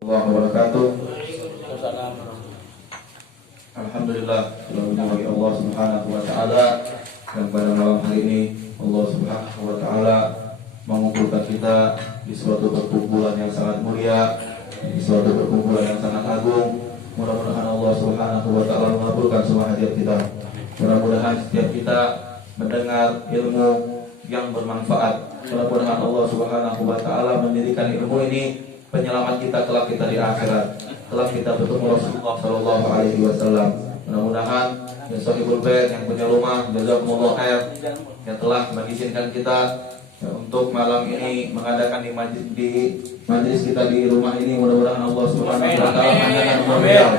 Wabarakatuh. Alhamdulillah, bagi Allah Subhanahu wa taala yang pada malam hari ini Allah Subhanahu wa taala mengumpulkan kita di suatu perkumpulan yang sangat mulia, di suatu perkumpulan yang sangat agung. Mudah-mudahan Allah Subhanahu wa taala mengabulkan semua hajat kita. Mudah-mudahan setiap kita mendengar ilmu yang bermanfaat. Mudah-mudahan Allah Subhanahu wa taala menjadikan ilmu ini penyelamat kita kelak kita di akhirat, kelak kita bertemu Rasulullah Shallallahu Alaihi Wasallam. Mudah-mudahan ya Sahibul Bait yang punya rumah, jazakumullah khair, yang telah mengizinkan kita ya, untuk malam ini mengadakan di majlis kita di rumah ini. Mudah-mudahan Allah Subhanahu wa taala mengangkat umur beliau,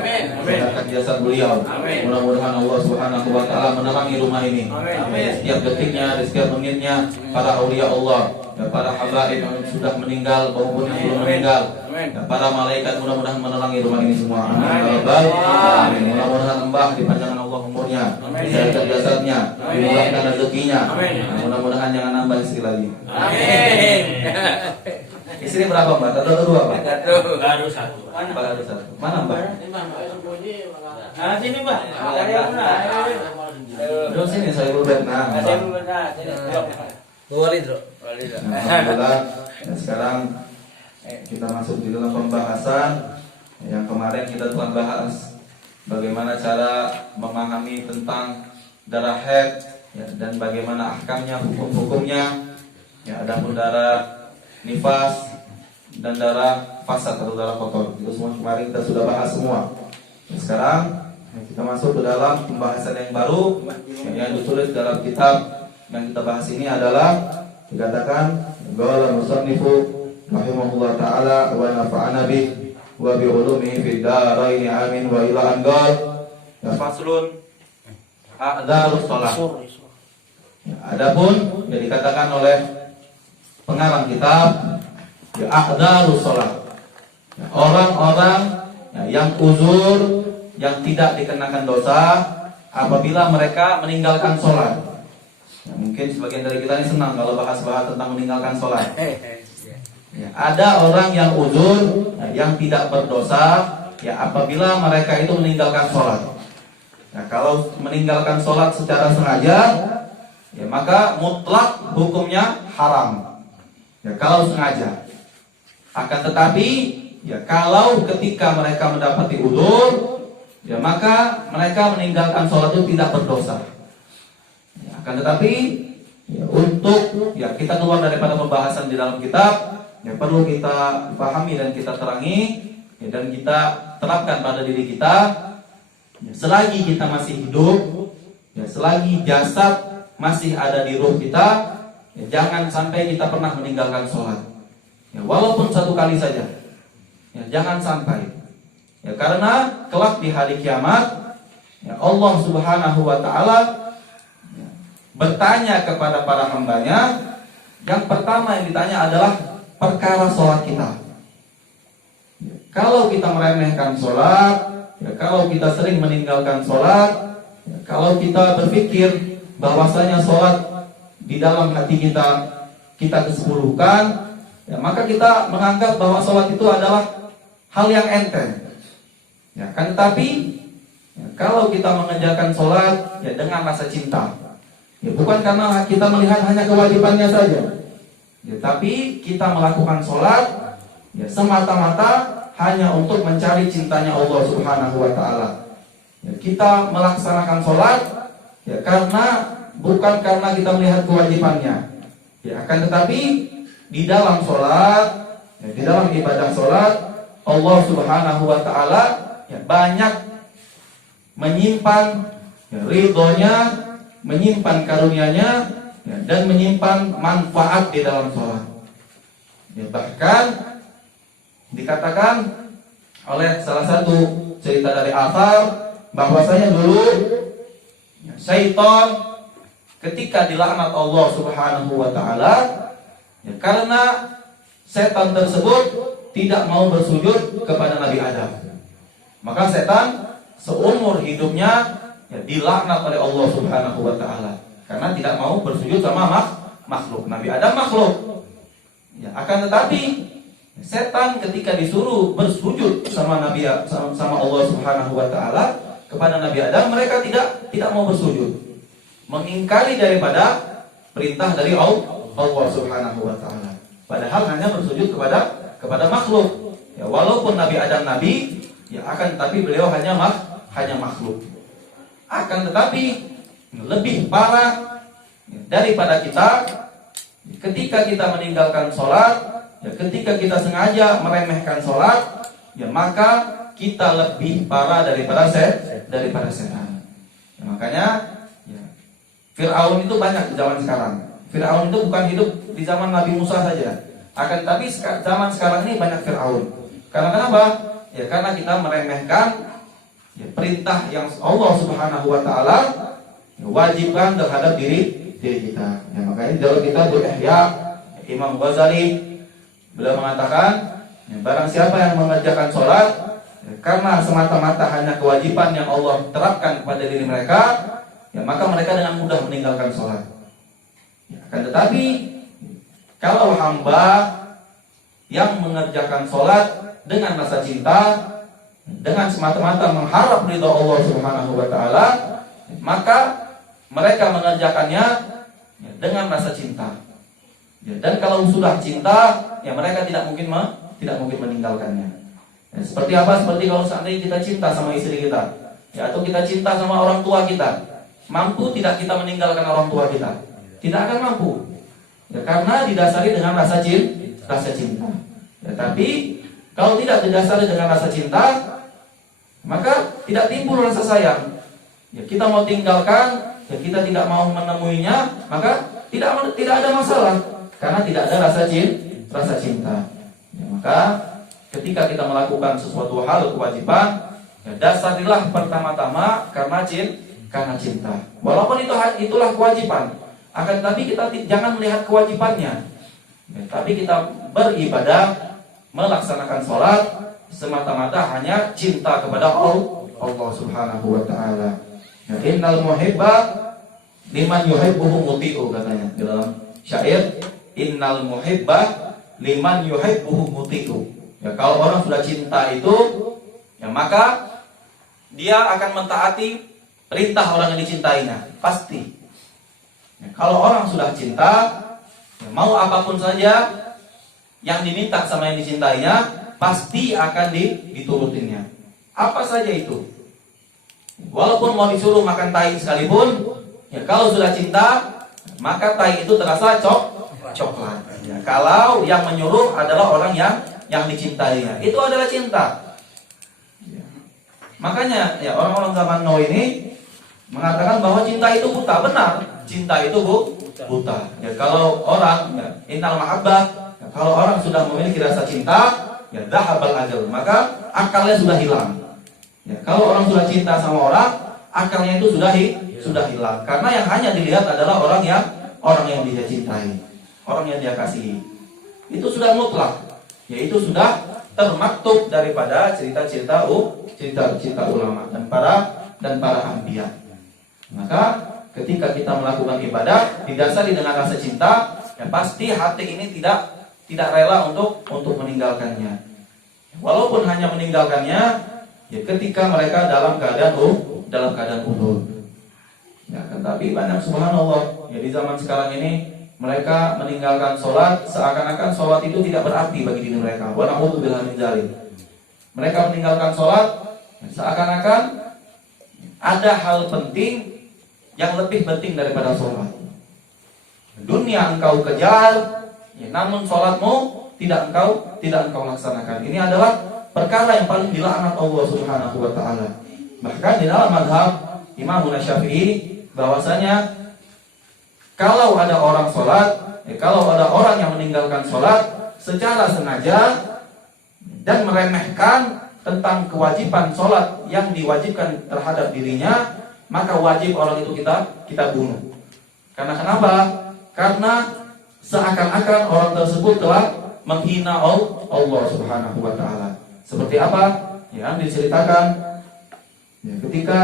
mengangkat jasad beliau. Mudah-mudahan Allah Subhanahu wa taala menerangi rumah ini. Setiap detiknya, di setiap menitnya para aulia Allah, ya, para habaib yang sudah meninggal maupun yang belum meninggal, ya, para malaikat mudah-mudahan menerangi rumah ini semua. Amin. Mudah-mudahan Mbah dipanjangkan Allah umurnya, disehatkan jasadnya, dimurahkan rezekinya. Mudah-mudahan jangan nambah istri lagi. Amin. Istri berapa Mbak? Satu atau dua Mbak? Baru satu. Baru satu. Mana Mbak? Nah, sini Mbak. Terus sini saya berbeda. Nah, alhamdulillah. Dan sekarang kita masuk di dalam pembahasan yang kemarin kita telah bahas bagaimana cara memahami tentang darah haid, ya, dan bagaimana ahkamnya, hukum-hukumnya. Ya, adapun darah nifas dan darah fasad atau darah kotor itu semua kemarin kita sudah bahas semua. Sekarang kita masuk ke dalam pembahasan yang baru yang ditulis dalam kitab yang kita bahas ini adalah dikatakan qala musannifu rahimahullah taala wa nafa'ana bih wa bi ulumihi fid dharain amin wa ila an qala faslun a'dzarus shalah. Adapun yang dikatakan oleh pengarang kitab ya a'dzarus shalah, orang-orang yang uzur, yang tidak dikenakan dosa apabila mereka meninggalkan sholat. Ya, mungkin sebagian dari kita ini senang kalau bahas-bahas tentang meninggalkan sholat. Ya, ada orang yang uzur, ya, yang tidak berdosa, ya apabila mereka itu meninggalkan sholat. Nah, kalau meninggalkan sholat secara sengaja, ya maka mutlak hukumnya haram. Ya, kalau sengaja. Akan tetapi, ya kalau ketika mereka mendapati uzur, ya maka mereka meninggalkan sholat itu tidak berdosa. Ya, akan tetapi, ya, untuk ya kita keluar daripada pembahasan di dalam kitab, ya perlu kita pahami dan kita terangi, ya, dan kita terapkan pada diri kita. Ya, selagi kita masih hidup, ya selagi jasad masih ada di ruh kita, ya, jangan sampai kita pernah meninggalkan sholat. Ya, walaupun satu kali saja, ya, jangan sampai. Ya, karena kelak di hari kiamat, ya, Allah Subhanahu wa taala ya, bertanya kepada para hambanya. Yang pertama yang ditanya adalah perkara sholat kita. Ya, kalau kita meremehkan sholat, ya, kalau kita sering meninggalkan sholat, ya, kalau kita berpikir bahwasanya sholat di dalam hati kita keseluruhkan, ya, maka kita menganggap bahwa sholat itu adalah hal yang enteng. Ya, kan tetapi ya, kalau kita mengerjakan sholat ya dengan rasa cinta, ya bukan karena kita melihat hanya kewajibannya saja, ya, tapi kita melakukan sholat ya semata-mata hanya untuk mencari cintanya Allah Subhanahu wa taala. Ya, kita melaksanakan sholat ya bukan karena kita melihat kewajibannya, ya akan tetapi di dalam sholat, ya, di dalam ibadah sholat Allah Subhanahu wa taala ya, banyak menyimpan ya, ridhonya, menyimpan karunia-Nya, ya, dan menyimpan manfaat di dalam sholat. Ya, bahkan dikatakan oleh salah satu cerita dari Athar bahwasanya dulu ya, syaitan ketika dilaknat Allah Subhanahu wa taala, ya, karena setan tersebut tidak mau bersujud kepada Nabi Adam, maka setan seumur hidupnya ya, dilaknat oleh Allah Subhanahu wa taala karena tidak mau bersujud sama makhluk. Nabi Adam makhluk. Ya, akan tetapi Setan ketika disuruh bersujud sama Nabi sama Allah Subhanahu wa taala kepada Nabi Adam, mereka tidak mau bersujud. Mengingkari daripada perintah dari Allah Subhanahu wa taala. Padahal hanya bersujud kepada makhluk. Ya, walaupun Nabi Adam nabi, ya akan tetapi beliau hanya makhluk. Akan tetapi lebih parah daripada kita ketika kita meninggalkan sholat. Ya, ketika kita sengaja meremehkan sholat, ya maka kita lebih parah daripada setan. Ya, makanya ya, Fir'aun itu banyak di zaman sekarang. Fir'aun itu bukan hidup di zaman Nabi Musa saja. Akan tapi zaman sekarang ini banyak Fir'aun. Karena kenapa? Ya karena kita meremehkan ya, perintah yang Allah Subhanahu wa taala ya, wajibkan terhadap diri kita. Ya, makanya dalam kitab Ihya Imam Ghazali beliau mengatakan, ya, barang siapa yang mengerjakan sholat ya, karena semata-mata hanya kewajiban yang Allah terapkan kepada diri mereka, ya maka mereka dengan mudah meninggalkan sholat. Ya, akan tetapi kalau hamba yang mengerjakan sholat dengan rasa cinta, dengan semata-mata mengharap ridha Allah Subhanahu wa taala, maka mereka mengerjakannya ya, dengan rasa cinta. Ya, dan kalau sudah cinta, ya mereka tidak mungkin meninggalkannya. Ya, seperti apa? Seperti kalau seandainya kita cinta sama istri kita, ya atau kita cinta sama orang tua kita, mampu tidak kita meninggalkan orang tua kita? Tidak akan mampu. Ya, karena didasari dengan rasa cinta. Ya, tapi kalau tidak didasari dengan rasa cinta, maka tidak timbul rasa sayang. Ya, kita mau tinggalkan, ya kita tidak mau menemuinya, maka tidak ada masalah. Karena tidak ada rasa cinta. Ya, maka ketika kita melakukan sesuatu hal kewajiban, ya dasarilah pertama-tama karena cinta. Walaupun itulah kewajiban, akan tetapi kita jangan melihat kewajibannya. Ya, tapi kita beribadah, melaksanakan sholat semata-mata hanya cinta kepada Allah Subhanahu wa taala. Ya, innal muhibba liman yuhibbuhu muti'u, katanya di dalam syair. Innal muhibba liman yuhibbuhu muti'u. Ya, kalau orang sudah cinta itu, ya maka dia akan mentaati perintah orang yang dicintainya, pasti. Ya, kalau orang sudah cinta, ya, mau apapun saja yang diminta sama yang dicintainya, pasti akan diturutinnya. Apa saja itu. Walaupun mau disuruh makan tai sekalipun, ya kalau sudah cinta, maka tai itu terasa coklat. Ya, kalau yang menyuruh adalah orang yang dicintainya, itu adalah cinta. Ya. Makanya ya orang-orang zaman now ini mengatakan bahwa cinta itu buta. Benar, cinta itu buta. Ya, kalau orang ya, innal mahabbah, ya, kalau orang sudah memiliki rasa cinta, ya dhahabal ajal, maka akalnya sudah hilang. Ya, kalau orang sudah cinta sama orang, akalnya itu sudah hilang. Karena yang hanya dilihat adalah orang yang dia cintai, orang yang dia kasihi. Itu sudah mutlak. Ya, itu sudah termaktub daripada cerita-cerita ulama dan para anbiya. Maka ketika kita melakukan ibadah didasari dengan rasa cinta, ya pasti hati ini tidak rela untuk meninggalkannya. Walaupun hanya meninggalkannya, ya ketika mereka dalam keadaan ulul. Ya, tetapi banyak subhanallah, ya di zaman sekarang ini mereka meninggalkan sholat seakan-akan sholat itu tidak berarti bagi diri mereka. Wa na'udzubillahi min dzalik. Mereka meninggalkan sholat seakan-akan ada hal penting yang lebih penting daripada sholat. Dunia engkau kejar, ya, namun sholatmu tidak engkau laksanakan. Ini adalah perkara yang paling dilaknat Allah Subhanahu wa taala. Bahkan di dalam mazhab Imam Syafi'i bahwasanya kalau ada orang sholat, kalau ada orang yang meninggalkan sholat secara sengaja dan meremehkan tentang kewajiban sholat yang diwajibkan terhadap dirinya, maka wajib orang itu kita bunuh. Karena kenapa? Karena seakan-akan orang tersebut telah menghina Allah Subhanahu wa taala. Seperti apa yang diceritakan ya, ketika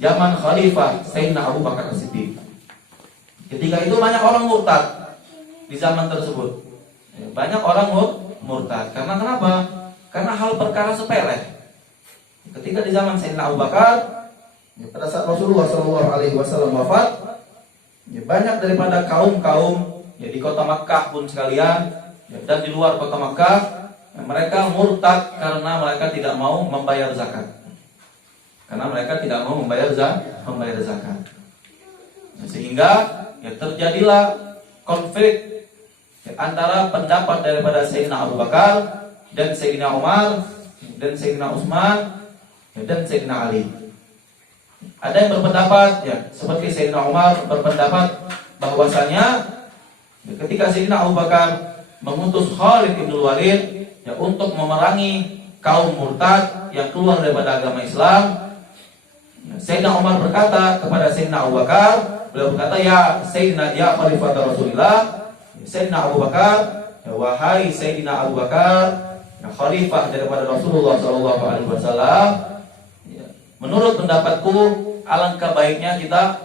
zaman Khalifah Sayyidina Abu Bakar As-Siddiq. Ketika itu banyak orang murtad di zaman tersebut. Banyak orang murtad. Karena kenapa? Karena hal perkara sepele. Ketika di zaman Sayyidina Abu Bakar, pada saat Rasulullah SAW wafat, banyak daripada kaum-kaum di kota Makkah pun sekalian, dan di luar kota Makkah, mereka murtad karena mereka tidak mau membayar zakat. Sehingga terjadilah konflik antara pendapat daripada Sayyidina Abu Bakar dan Sayyidina Umar dan Sayyidina Utsman dan Sayyidina Ali. Ada yang berpendapat seperti Sayyidina Umar berpendapat bahwasanya ketika Sayyidina Abu Bakar mengutus Khalid bin Walid untuk memerangi kaum murtad yang keluar daripada agama Islam, Sayyidina Umar berkata kepada Sayyidina Abu Bakar, beliau berkata, ya Sayyidina, ya Khalifah Rasulullah, Sayyidina Abu Bakar, wahai Sayyidina Abu Bakar, Khalifah daripada Rasulullah SAW, menurut pendapatku alangkah baiknya kita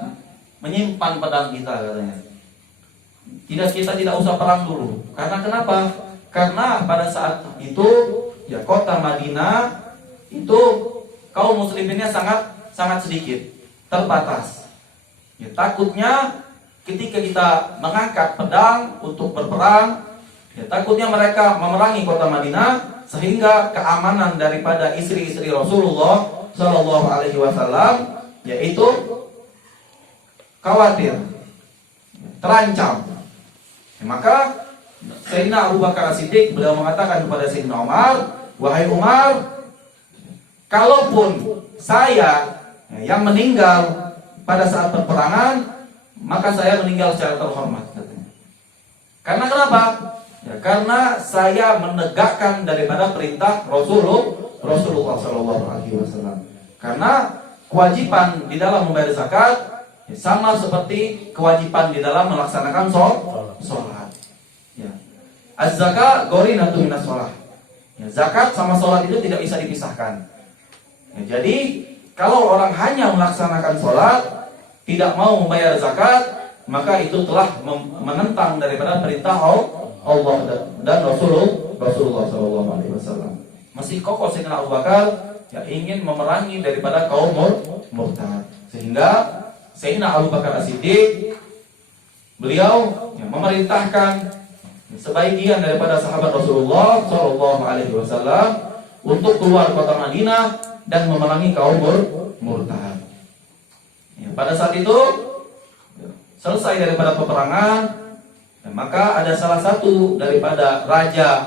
menyimpan pedang kita, katanya. Kita tidak usah perang dulu. Karena kenapa? Karena pada saat itu kota Madinah itu kaum musliminnya sangat sedikit, terbatas. Takutnya ketika kita mengangkat pedang untuk berperang, takutnya mereka memerangi kota Madinah sehingga keamanan daripada istri-istri Rasulullah Shallallahu Alaihi Wasallam yaitu khawatir, terancam. Maka Sayyidina Abu Bakar As-Siddiq beliau mengatakan kepada Sayyidina Umar, wahai Umar, kalaupun saya yang meninggal pada saat peperangan, maka saya meninggal secara terhormat, katanya. Karena kenapa? Karena saya menegakkan daripada perintah Rasulullah SAW. Karena kewajiban di dalam membayar zakat sama seperti kewajiban di dalam melaksanakan sholat. Az-zakat gorinatun minas sholat. Zakat sama sholat itu tidak bisa dipisahkan. Jadi kalau orang hanya melaksanakan sholat, tidak mau membayar zakat, maka itu telah menentang daripada perintah Allah dan Rasulullah SAW. Masih kokoh Sayyidina Abu Bakar ingin memerangi daripada kaum murtad, sehingga Sayyidina Abu Bakar As-Siddiq beliau memerintahkan sebagian daripada sahabat Rasulullah SAW untuk keluar kota Madinah dan memerangi kaum murtad. Pada saat itu selesai daripada peperangan, maka ada salah satu daripada raja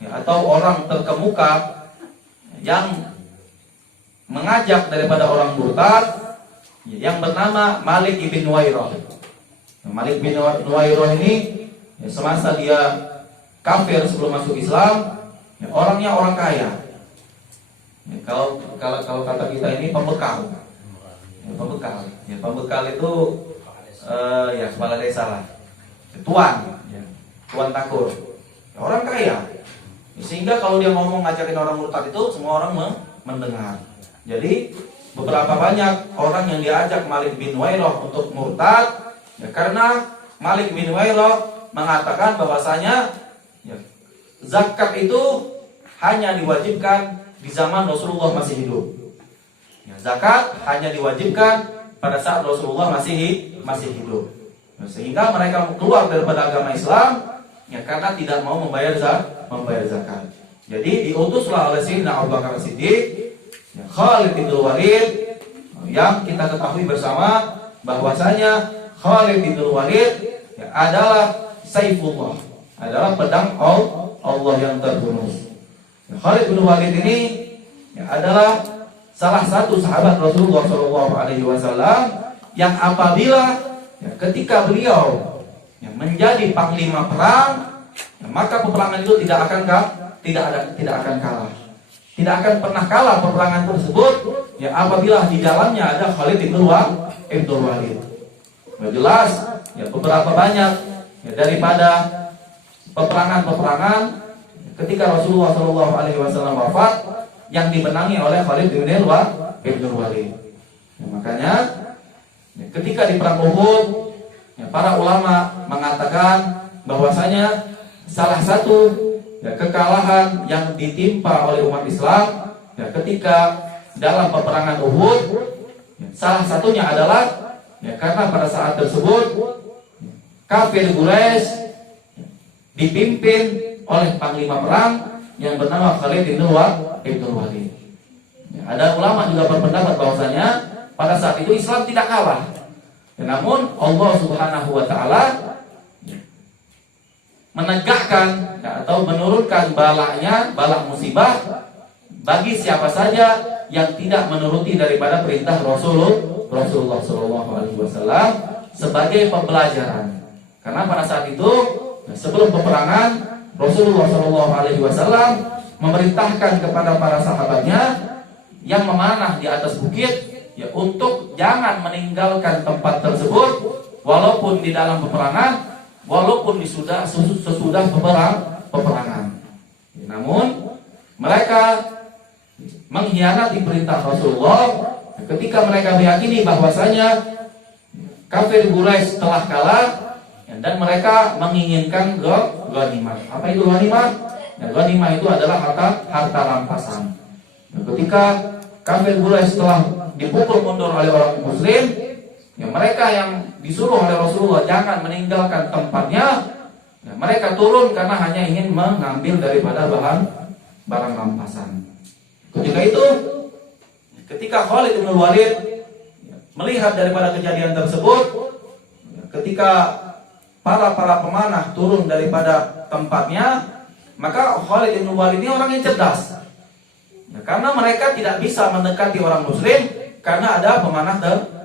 atau orang terkemuka yang mengajak daripada orang murtad yang bernama Malik bin Nuwairah. Malik bin Nuwairah ini semasa dia kafir sebelum masuk Islam, orangnya orang kaya. Kalau kata kita ini pembekal. Pembekal itu kepala desa lah. Tuan takur. Orang kaya. Sehingga kalau dia ngomong ngajakin orang murtad itu semua orang mendengar. Jadi beberapa banyak orang yang diajak Malik bin Nuwairah untuk murtad karena Malik bin Nuwairah mengatakan bahwasanya zakat itu hanya diwajibkan di zaman Rasulullah masih hidup. Zakat hanya diwajibkan pada saat Rasulullah masih hidup. Sehingga mereka keluar daripada agama Islam karena tidak mau membayar zakat. Jadi diutuslah oleh Sayyidina Abu Bakar As-Siddiq Khalid bin Walid, yang kita ketahui bersama bahwasanya Khalid bin Walid adalah Saifullah, adalah pedang Allah yang terbunuh. Khalid bin Walid ini adalah salah satu sahabat Rasulullah SAW yang apabila ketika beliau menjadi panglima perang, maka peperangan itu tidak akan kalah. Tidak akan pernah kalah peperangan tersebut apabila di dalamnya ada Khalid bin Walid. Jelas beberapa banyak daripada peperangan ketika Rasulullah SAW wafat yang dimenangi oleh Khalid bin Walid. Makanya ketika di perang Uhud, para ulama mengatakan bahwasanya salah satu kekalahan yang ditimpa oleh umat Islam ketika dalam peperangan Uhud, salah satunya adalah karena pada saat tersebut kafir Quraisy dipimpin oleh panglima perang yang bernama Khalid bin Walid. Ada ulama juga berpendapat bahwasanya pada saat itu Islam tidak kalah. Namun Allah Subhanahu wa taala menegakkan atau menurunkan balak musibah bagi siapa saja yang tidak menuruti daripada perintah Rasulullah Shallallahu Alaihi Wasallam sebagai pembelajaran. Karena pada saat itu sebelum peperangan Rasulullah Shallallahu Alaihi Wasallam memerintahkan kepada para sahabatnya yang memanah di atas bukit untuk jangan meninggalkan tempat tersebut walaupun di dalam peperangan, walaupun sesudah peperangan. Namun mereka mengkhianati perintah Rasulullah ketika mereka meyakini bahwasanya kafir Quraisy telah kalah dan mereka menginginkan ghanimah. Apa itu ghanimah? Ghanimah itu adalah harta rampasan. Ketika kafir Quraisy telah dipukul mundur oleh orang Muslim, mereka yang disuruh oleh Rasulullah jangan meninggalkan tempatnya, mereka turun karena hanya ingin mengambil daripada barang rampasan. Ketika itu, ketika Khalid bin Walid melihat daripada kejadian tersebut, ketika para pemanah turun daripada tempatnya, maka Khalid bin Walid ini orang yang cerdas. Karena mereka tidak bisa mendekati orang Muslim karena ada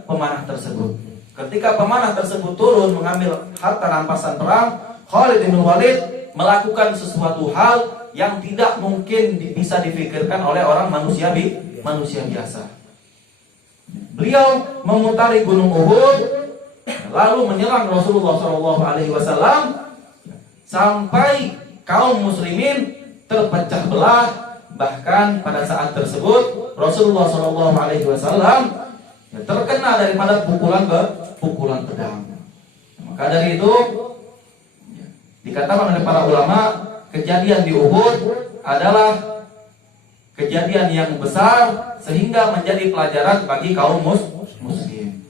pemanah tersebut. Ketika pemanah tersebut turun mengambil harta rampasan perang, Khalid bin Walid melakukan sesuatu hal yang tidak mungkin bisa dipikirkan oleh orang manusia biasa. Beliau memutari Gunung Uhud, lalu menyerang Rasulullah SAW sampai kaum muslimin terpecah belah. Bahkan pada saat tersebut Rasulullah SAW terkena daripada pukulan pedang. Maka dari itu dikatakan oleh para ulama, kejadian di Uhud adalah kejadian yang besar sehingga menjadi pelajaran bagi kaum muslim.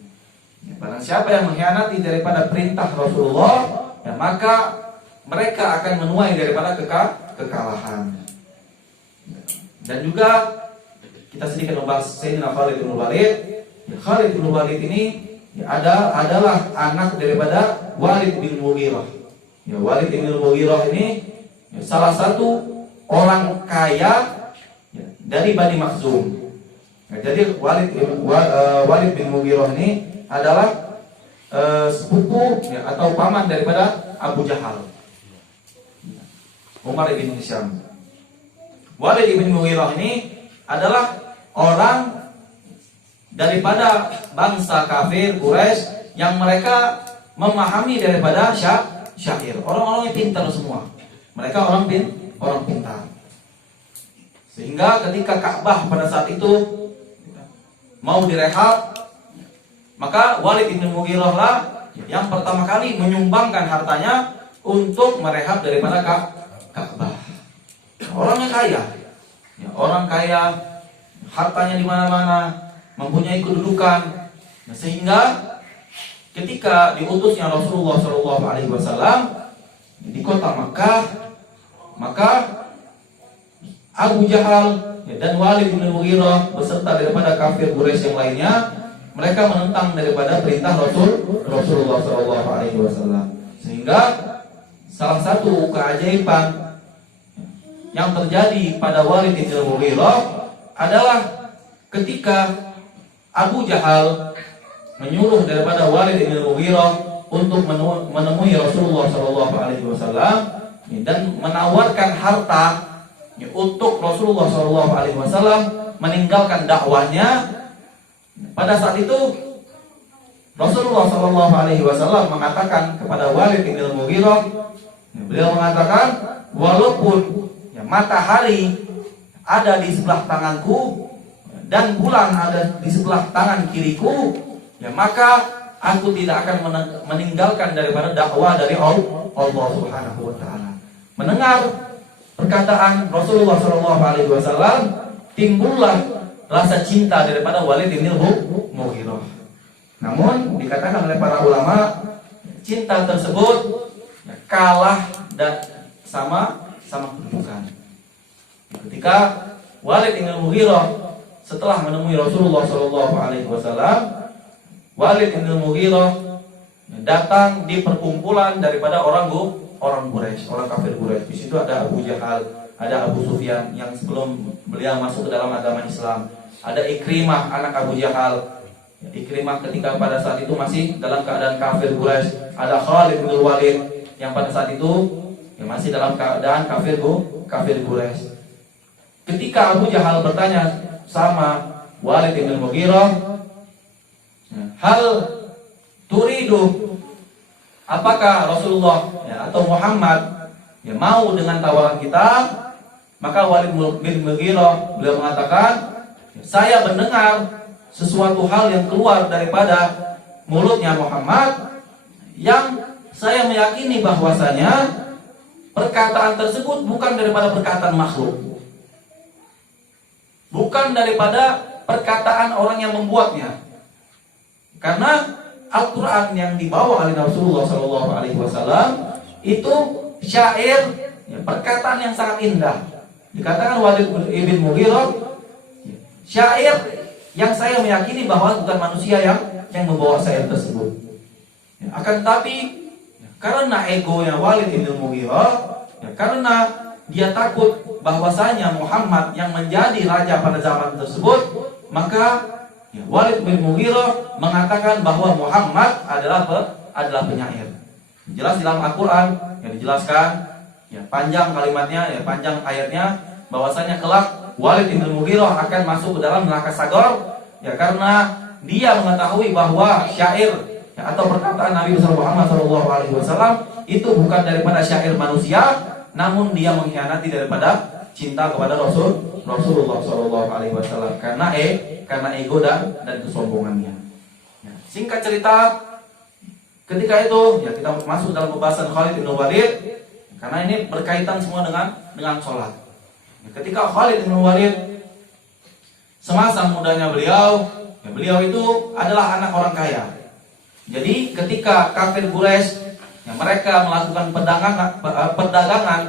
Barang siapa yang mengkhianati daripada perintah Rasulullah, maka mereka akan menuai daripada kekalahan. Dan juga kita sedikit membahas Sayyidina Khalid bin Walid. Khalid bin Walid ini adalah anak daripada Walid bin Mughirah. Walid bin Mughirah ini salah satu orang kaya dari Bani Makhzum. Jadi Walid bin Mughirah ini adalah sepupu atau paman daripada Abu Jahal, Umar bin Hisham. Walid bin Mughirah ini adalah orang daripada bangsa kafir Quraisy yang mereka memahami daripada syair. Orang-orang yang pintar semua. Mereka orang pintar. Sehingga ketika Ka'bah pada saat itu mau direhab, maka Walid bin Mughirah lah yang pertama kali menyumbangkan hartanya untuk merehab daripada Ka'bah. Orang yang kaya, orang kaya, hartanya di mana-mana, mempunyai kedudukan, sehingga ketika diutusnya Rasulullah SAW di kota Makkah, maka Abu Jahal dan Walid bin Mughirah beserta daripada kafir Quraisy yang lainnya, mereka menentang daripada perintah Rasulullah SAW. Sehingga salah satu keajaiban yang terjadi pada Walid bin Mughirah adalah ketika Abu Jahal menyuruh daripada Walid bin Mughirah untuk menemui Rasulullah SAW dan menawarkan harta untuk Rasulullah SAW meninggalkan dakwahnya. Pada saat itu Rasulullah SAW mengatakan kepada Walid bin Mughirah, beliau mengatakan, walaupun matahari ada di sebelah tanganku dan bulan ada di sebelah tangan kiriku, maka aku tidak akan meninggalkan daripada dakwah dari Allah Subhanahu wa taala. mendengar perkataan Rasulullah SAW, timbullah rasa cinta daripada Walid bin Mughirah. Namun dikatakan oleh para ulama, cinta tersebut kalah dan sama kedudukan. Ketika Walid bin Mughirah setelah menemui Rasulullah SAW, Walid bin Mughirah datang di perkumpulan daripada orang Quraisy, orang kafir Quraisy. Di situ ada Abu Jahal, ada Abu Sufyan yang sebelum beliau masuk ke dalam agama Islam. Ada Ikrimah, anak Abu Jahal. Ikrimah ketika pada saat itu masih dalam keadaan kafir Quraisy. Ada Khalid bin Walid yang pada saat itu masih dalam keadaan kafir Quraisy. Ketika Abu Jahal bertanya sama Walid bin Mughirah, hal turidu, apakah Rasulullah atau Muhammad mau dengan tawaran kita? Maka Walid bin Mughirah beliau mengatakan, saya mendengar sesuatu hal yang keluar daripada mulutnya Muhammad yang saya meyakini bahwasanya perkataan tersebut bukan daripada perkataan makhluk, bukan daripada perkataan orang yang membuatnya. Karena Al-Quran yang dibawa oleh Rasulullah SAW itu syair, perkataan yang sangat indah. Dikatakan Walid bin Mughirah, syair yang saya meyakini bahwa bukan manusia yang membawa syair tersebut. Akan tetapi karena egonya Walid bin Mughirah, karena dia takut bahwasanya Muhammad yang menjadi raja pada zaman tersebut, maka Walid bin Mughirah mengatakan bahwa Muhammad adalah penyair. Jelas dalam Al-Quran yang dijelaskan, panjang kalimatnya, panjang ayatnya, bahwasanya kelak Walid bin Mughirah akan masuk ke dalam neraka Sagor, karena dia mengetahui bahwa syair atau perkataan Nabi Muhammad SAW itu bukan daripada syair manusia, namun dia mengkhianati daripada cinta kepada Rasulullah SAW karena ego dan kesombongannya. Singkat cerita, ketika itu kita masuk dalam pembahasan Khalid bin Walid, karena ini berkaitan semua dengan sholat. Ketika Khalid bin Walid semasa mudanya beliau itu adalah anak orang kaya. Jadi ketika kafir Quraisy mereka melakukan perdagangan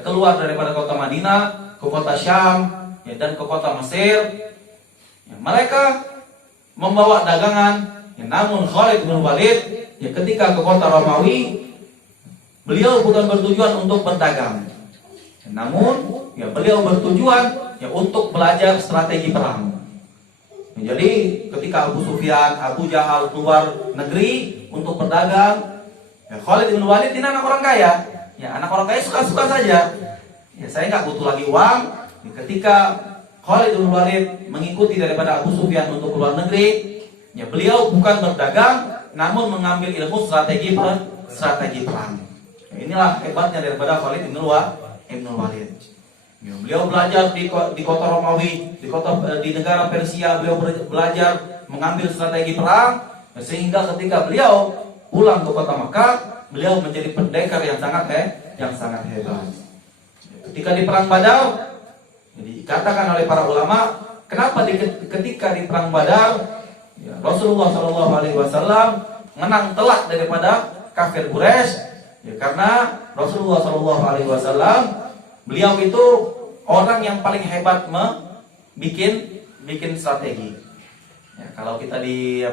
keluar daripada kota Madinah ke kota Syam dan ke kota Mesir, mereka membawa dagangan. Namun Khalid bin Walid ketika ke kota Romawi, beliau bukan bertujuan untuk berdagang, namun beliau bertujuan untuk belajar strategi perang. Jadi ketika Abu Sufyan, Abu Jahal keluar negeri untuk berdagang, Khalid bin Walid ini anak orang kaya. Anak orang kaya suka-suka saja. Saya nggak butuh lagi uang. Ketika Khalid bin Walid mengikuti daripada Abu Sufyan untuk keluar negeri, beliau bukan berdagang, namun mengambil ilmu strategi perang. Inilah hebatnya daripada Khalid bin Walid. Beliau belajar di kota Romawi, di negara Persia, beliau belajar mengambil strategi perang, sehingga ketika beliau pulang ke kota Makkah, beliau menjadi pendekar yang sangat hebat. Ketika di perang Badar, dikatakan oleh para ulama, kenapa ketika di perang Badar Rasulullah SAW menang telak daripada kafir Quraisy, karena Rasulullah SAW beliau itu orang yang paling hebat bikin strategi. Kalau kita di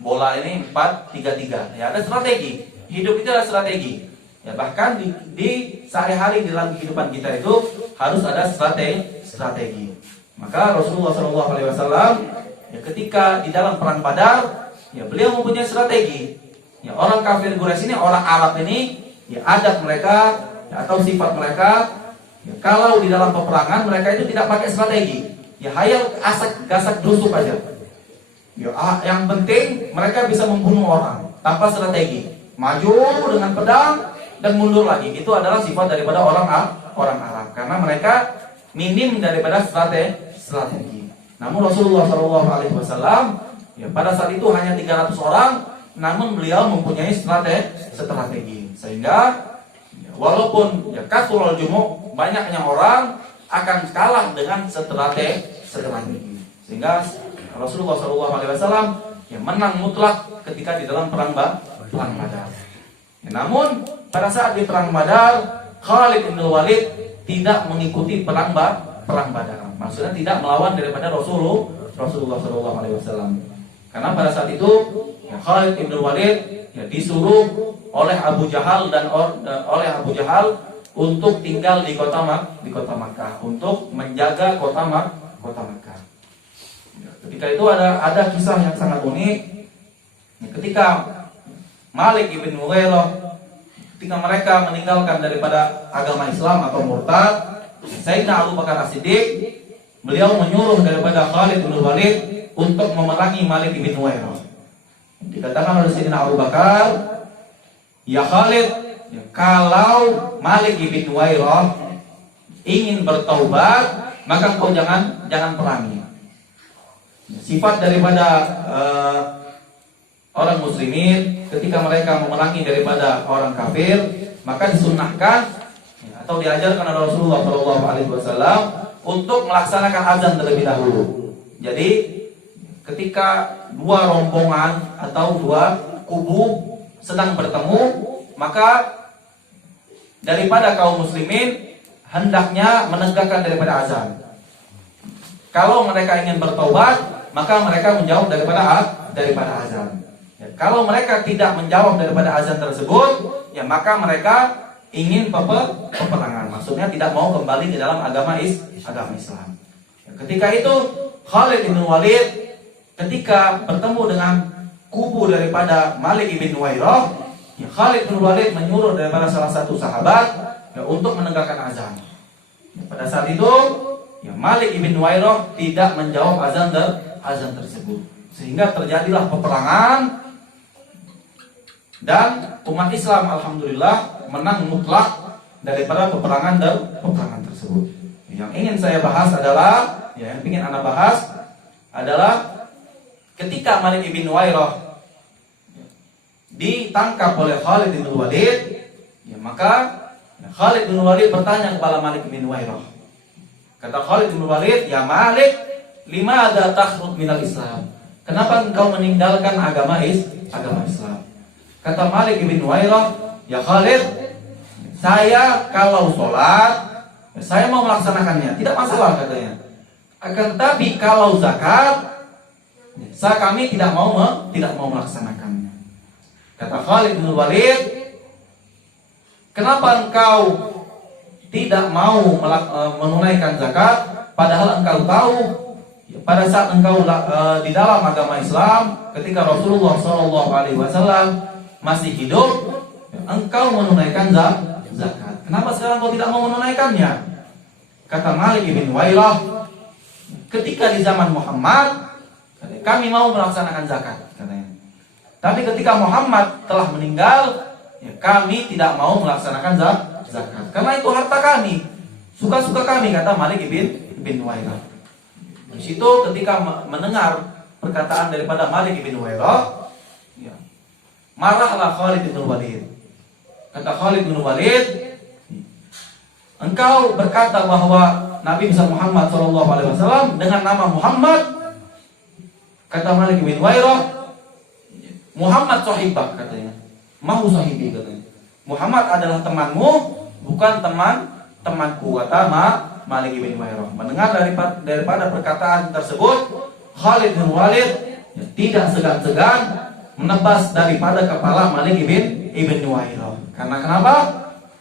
bola ini 4-3-3, ada strategi. Hidup itu adalah strategi. Bahkan di sehari-hari dalam kehidupan kita itu harus ada strategi. Maka Rasulullah SAW ketika di dalam perang Badar, beliau mempunyai strategi. Orang kafir Quraisy ini, orang Arab ini, adat mereka atau sifat mereka, kalau di dalam peperangan mereka itu tidak pakai strategi. Hayal gasak drusuk aja. Yang penting mereka bisa membunuh orang tanpa strategi. Maju dengan pedang dan mundur lagi. Itu adalah sifat daripada orang Arab, karena mereka minim daripada strategi. Namun Rasulullah SAW pada saat itu hanya 300 orang, namun beliau mempunyai strategi, sehingga walaupun ya kasurul jumu' banyaknya orang akan kalah dengan strategi. Sehingga Rasulullah SAW ya menang mutlak ketika di dalam perang Badar. Ya, namun pada saat di perang Badar, Khalid bin Walid tidak mengikuti perang Badar. Maksudnya tidak melawan daripada Rasulullah SAW. Karena pada saat itu ya, Khalid bin Walid ya, disuruh oleh Abu Jahal oleh Abu Jahal untuk tinggal di kota Makkah, untuk menjaga kota Makkah. Ya, ketika itu ada kisah yang sangat unik. Ya, ketika Malik ibn Huwairah, ketika mereka meninggalkan daripada agama Islam atau murtad, Sayyidina Abu Bakar As-Siddiq, beliau menyuruh daripada Khalid bin Walid untuk memerangi Malik ibn Huwairah. Dikatakan oleh Sayyidina Abu Bakar, ya Khalid, ya, kalau Malik ibn Huwairah ingin bertaubat, maka engkau jangan perangi. Sifat daripada orang muslimin ketika mereka memerangi daripada orang kafir, maka disunnahkan atau diajarkan oleh Rasulullah SAW untuk melaksanakan azan terlebih dahulu. Jadi ketika dua rombongan atau dua kubu sedang bertemu, maka daripada kaum muslimin hendaknya menegakkan daripada azan. Kalau mereka ingin bertobat, maka mereka menjawab daripada azan. Ya, kalau mereka tidak menjawab daripada azan tersebut, ya maka mereka ingin peperangan. Maksudnya tidak mau kembali ke dalam agama Islam. Ya, ketika itu Khalid bin Walid ketika bertemu dengan kubu daripada Malik ibn Huwairah, ya Khalid bin Walid menyuruh daripada salah satu sahabat ya, untuk menegakkan azan. Ya, pada saat itu ya, Malik ibn Huwairah tidak menjawab azan tersebut, sehingga terjadilah peperangan dan umat Islam alhamdulillah menang mutlak daripada peperangan tersebut. Yang ingin saya bahas adalah yang ingin Anda bahas adalah ketika Malik ibn Huwairah ditangkap oleh Khalid bin Walid, ya maka Khalid bin Walid bertanya kepada Malik bin Huwairah. Kata Khalid bin Walid, "Ya Malik, limadza takhrud minal Islam?" Kenapa engkau meninggalkan agama Islam? Kata Malik bin Huwairah, "Ya Khalid, saya kalau sholat, saya mau melaksanakannya, tidak masalah," katanya. Akan tetapi kalau zakat, kami tidak mau melaksanakannya. Kata Khalid bin Walid, "Kenapa engkau tidak mau menunaikan zakat, padahal engkau tahu pada saat engkau di dalam agama Islam ketika Rasulullah SAW masih hidup, engkau menunaikan zakat. Kenapa sekarang engkau tidak mau menunaikannya?" Kata Malik bin Huwairah, "Ketika di zaman Muhammad, kami mau melaksanakan zakat," katanya. "Tapi ketika Muhammad telah meninggal, ya, kami tidak mau melaksanakan zakat. Karena itu harta kami, suka-suka kami," kata Malik bin Huwairah. Di situ ketika mendengar perkataan daripada Malik bin Huwairah, ya, marahlah Khalid bin Walid. Kata Khalid bin Walid, "Engkau berkata bahwa Nabi besar Muhammad SAW dengan nama Muhammad." Kata Malik bin Huwairah, "Muhammad sahibak," katanya. "Mau sahibi," katanya. "Muhammad adalah temanmu, bukan temanku," kata Malik bin Huwairah. Mendengar daripada perkataan tersebut, Khalid bin Walid ya, tidak segan-segan menebas daripada kepala Malik ibn Huwairah. Karena kenapa?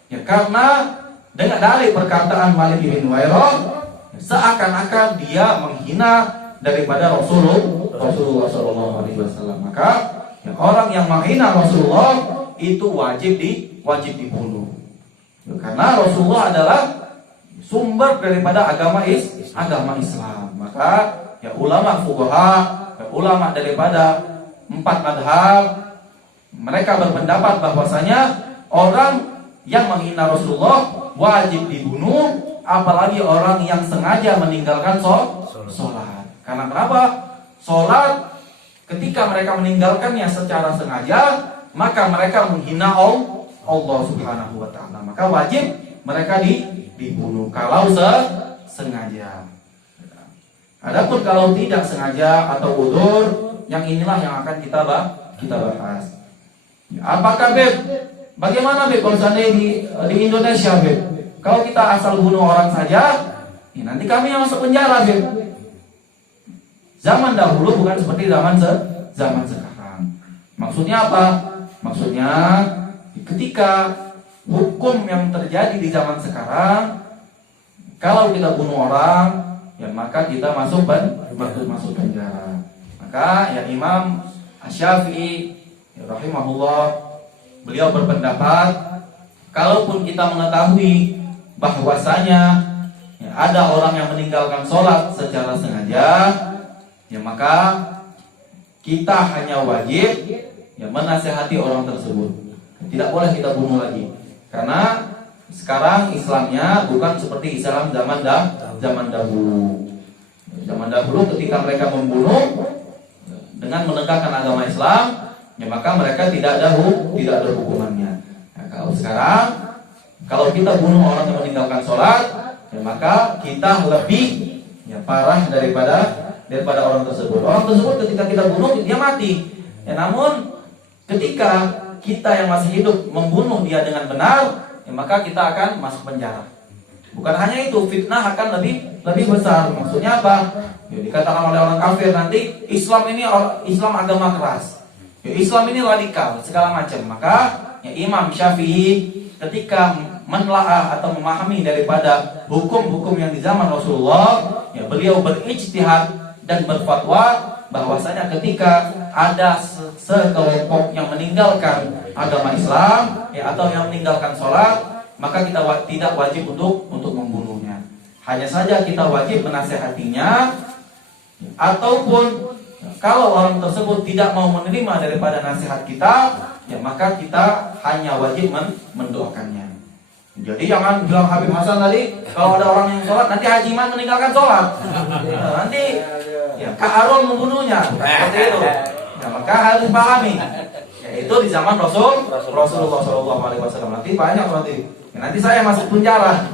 Ya karena dengan dari perkataan Malik bin Huwairah, seakan-akan dia menghina daripada Rasulullah SAW. Maka ya, orang yang menghina Rasulullah itu wajib dibunuh. Ya, karena Rasulullah adalah sumber daripada agama Islam. Maka ya ulama fuqaha, ya, ulama daripada 4 madhab, mereka berpendapat bahwasanya orang yang menghina Rasulullah wajib dibunuh, apalagi orang yang sengaja meninggalkan sholat. Karena kenapa? Sholat ketika mereka meninggalkannya secara sengaja, maka mereka menghina Allah Subhanahu wa taala. Maka wajib mereka dibunuh kalau sengaja. Adapun kalau tidak sengaja atau udzur, yang inilah yang akan kita bahas. Apakah bagaimana kalau seandainya di Indonesia kalau kita asal bunuh orang saja, nanti kami yang masuk penjara Zaman dahulu bukan seperti zaman sekarang. Maksudnya apa? Maksudnya ketika hukum yang terjadi di zaman sekarang, kalau kita bunuh orang, maka kita masuk penjara. Maka Imam Asy-Syafi'i rahimahullah, beliau berpendapat, kalaupun kita mengetahui bahwasanya ada orang yang meninggalkan sholat secara sengaja, maka kita hanya wajib menasihati orang tersebut. Tidak boleh kita bunuh lagi, karena sekarang Islamnya bukan seperti Islam zaman dahulu. Zaman dahulu ketika mereka membunuh dengan menegakkan agama Islam, maka mereka tidak ada hukumannya. Kalau sekarang, kalau kita bunuh orang yang meninggalkan sholat, maka kita lebih parah daripada orang tersebut. Orang tersebut ketika kita bunuh dia mati. Namun ketika kita yang masih hidup membunuh dia dengan benar, maka kita akan masuk penjara. Bukan hanya itu, fitnah akan lebih besar. Maksudnya apa? Dikatakan oleh orang kafir nanti Islam agama keras. Islam ini radikal segala macam. Maka Imam Syafi'i ketika menelaah atau memahami daripada hukum-hukum yang di zaman Rasulullah, beliau berijtihad dan berfatwa bahwasanya ketika ada sekelompok yang meninggalkan agama Islam atau yang meninggalkan sholat, maka kita tidak wajib untuk membunuhnya. Hanya saja kita wajib menasehatinya, ataupun kalau orang tersebut tidak mau menerima daripada nasihat kita, maka kita hanya wajib mendoakannya. Jadi jangan bilang Habib Hasan tadi, kalau ada orang yang sholat nanti Haji Iman meninggalkan sholat, nanti Kak Arul membunuhnya, seperti itu. Maka harus pahami, itu di zaman Rasulullah SAW. Nanti banyak nanti saya masuk penjara.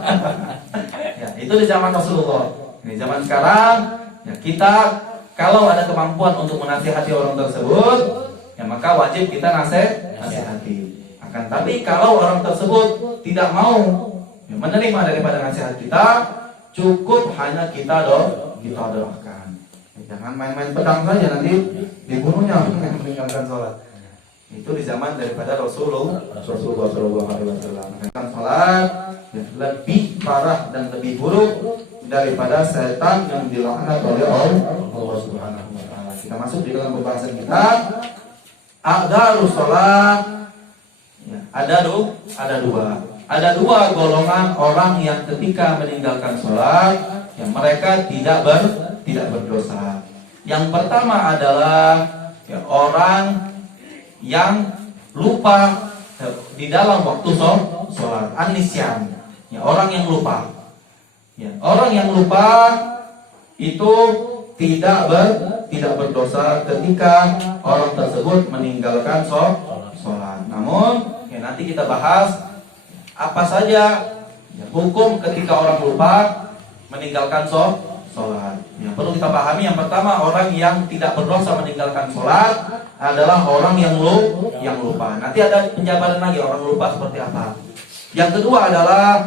Itu di zaman Rasulullah. Di zaman sekarang, kita kalau ada kemampuan untuk menasihati orang tersebut, maka wajib kita nasihati. Akan tapi kalau orang tersebut tidak mau menerima daripada nasihat kita, cukup hanya kita doakan. Jangan main-main pedang saja nanti dibunuhnya meninggalkan sholat. Itu di zaman daripada Rasulullah SAW. Sholat lebih parah dan lebih buruk daripada setan yang dilaknat oleh Allah Subhanahu wa taala. Kita masuk di dalam pembahasan kita. A'dzarus sholat. Ada dua golongan orang yang ketika meninggalkan sholat, mereka tidak berdosa. Yang pertama adalah orang yang lupa di dalam waktu sholat, anisyan, orang yang lupa. Orang yang lupa itu tidak berdosa ketika orang tersebut meninggalkan sholat. Namun nanti kita bahas apa saja hukum ketika orang lupa meninggalkan sholat. Yang perlu kita pahami, yang pertama, orang yang tidak berdosa meninggalkan sholat adalah orang yang lupa. Nanti ada penjabaran lagi orang lupa seperti apa. Yang kedua adalah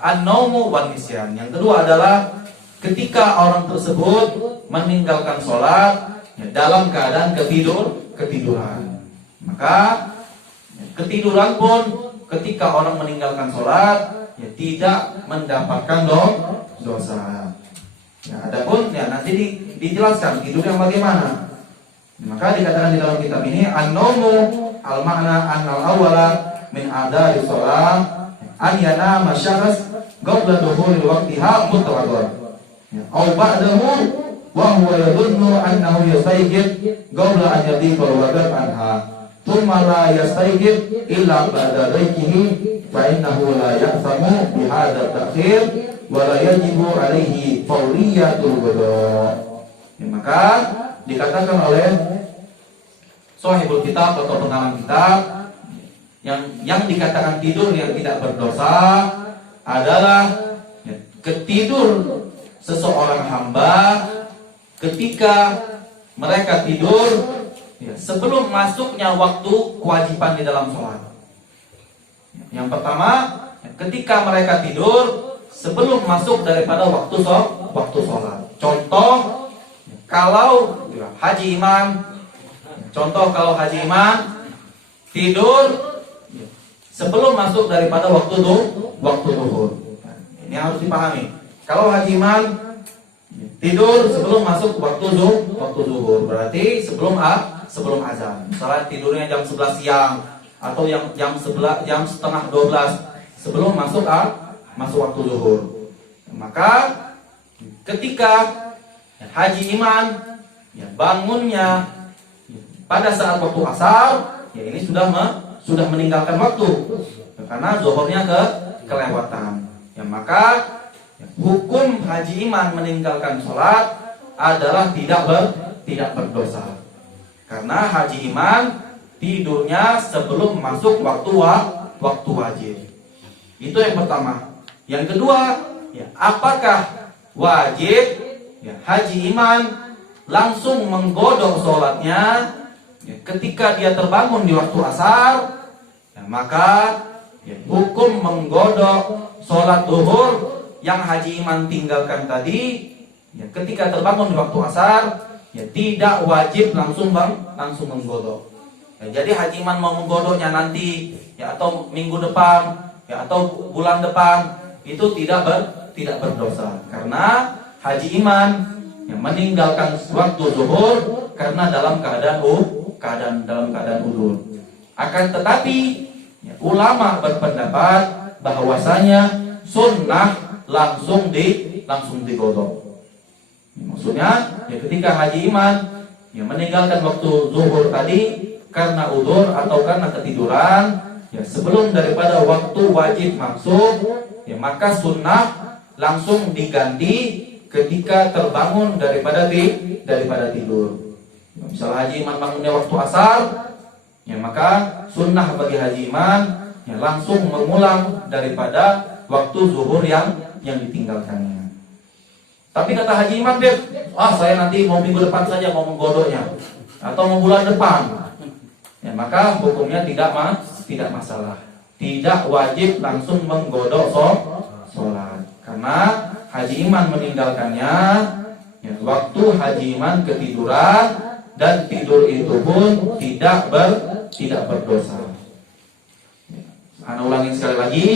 an-naumu wan nisyan. Yang kedua adalah ketika orang tersebut meninggalkan sholat dalam keadaan ketiduran. Maka ketiduran pun ketika orang meninggalkan sholat tidak mendapatkan dosa. Adapun nanti dijelaskan tidur yang bagaimana. Maka dikatakan di dalam kitab ini an-naumu al-makna annal awwala min adari sholat an yanama syakhs qabla dukhuli waqtiha mutlaqan. Aw ba'dahu wa huwa yadhunnu annahu yastayqid qabla an yadhiqa al-waqt anha. Thumma la yastayqid illa ba'da dhikrihi fa innahu la ya'thamu bi hadha at-ta'khir wa la yajibu alaihi fawriyatul wudu'. Maka dikatakan oleh Shahibul Kitab atau pengarang kitab, yang dikatakan tidur yang tidak berdosa adalah ketidur seseorang hamba ketika mereka tidur sebelum masuknya waktu kewajiban di dalam sholat. Yang pertama, ketika mereka tidur sebelum masuk daripada waktu sholat. Contoh, kalau haji imam tidur sebelum masuk daripada waktu zuhur. Ini harus dipahami. Kalau haji imam tidur sebelum masuk waktu zuhur, berarti sebelum azan. Misalnya tidurnya jam 11 siang atau jam setengah 12 sebelum masuk waktu zuhur. Maka ketika haji imam bangunnya pada saat waktu asar, ini sudah meninggalkan waktu karena zuhurnya kelewatan. Maka hukum haji imam meninggalkan sholat adalah tidak berdosa karena haji imam tidurnya sebelum masuk waktu wajib. Itu yang pertama. Yang kedua, apakah wajib haji imam langsung menggodok sholatnya ketika dia terbangun di waktu asar? Maka hukum menggodok sholat zuhur yang haji imam tinggalkan tadi ketika terbangun di waktu asar tidak wajib langsung menggodok. Jadi haji imam mau menggodoknya nanti atau minggu depan atau bulan depan itu tidak berdosa karena haji imam meninggalkan waktu zuhur karena dalam keadaan udzur. Akan tetapi ulama berpendapat bahwasanya sunnah langsung digodok. Maksudnya ketika haji imam meninggalkan waktu zuhur tadi karena udzur atau karena ketiduran sebelum daripada waktu wajib masuk, maka sunnah langsung diganti ketika terbangun daripada tidur. Misal haji imam bangunnya waktu asar, maka sunnah bagi haji imam langsung mengulang daripada waktu zuhur yang ditinggalkannya. Tapi kata haji imam dia, saya nanti mau minggu depan saja mau menggodoknya atau mau bulan depan. Maka hukumnya tidak masalah. Tidak wajib langsung menggodok sholat karena haji imam meninggalkannya waktu haji imam ketiduran dan tidur itu pun tidak berdosa. Ana ulangin sekali lagi,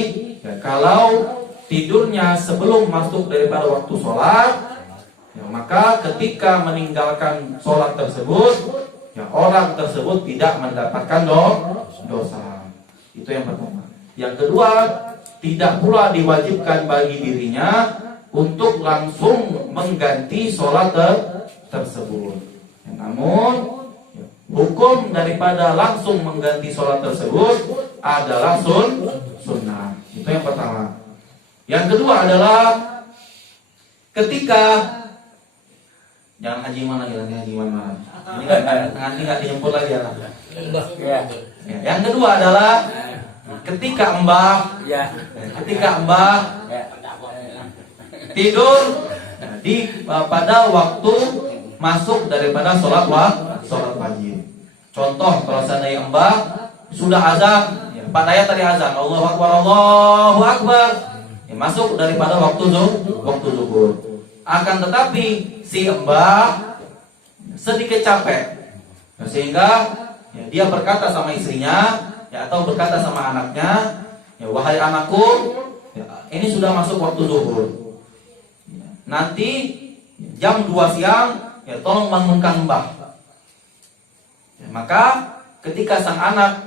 kalau tidurnya sebelum masuk daripada waktu sholat, maka ketika meninggalkan sholat tersebut, orang tersebut tidak mendapatkan dosa. Itu yang pertama. Yang kedua, tidak pula diwajibkan bagi dirinya untuk langsung mengganti sholat tersebut. Namun hukum daripada langsung mengganti sholat tersebut adalah sunnah. Itu yang pertama. Yang kedua adalah ketika jangan haji imam lagi, haji imam ini nanti nggak dijemput lagi ya. Yang kedua adalah ketika mbah tidur pada waktu masuk daripada sholat wajib. Contoh, kalau seandainya mbah sudah azan, Pak Daya tadi azan, Allahu Akbar, masuk daripada waktu zuhur. Akan tetapi si mbah sedikit capek, sehingga dia berkata sama istrinya, atau berkata sama anaknya, wahai anakku, ini sudah masuk waktu zuhur. Nanti jam 2 siang, tolong bangunkan mbah. Maka ketika sang anak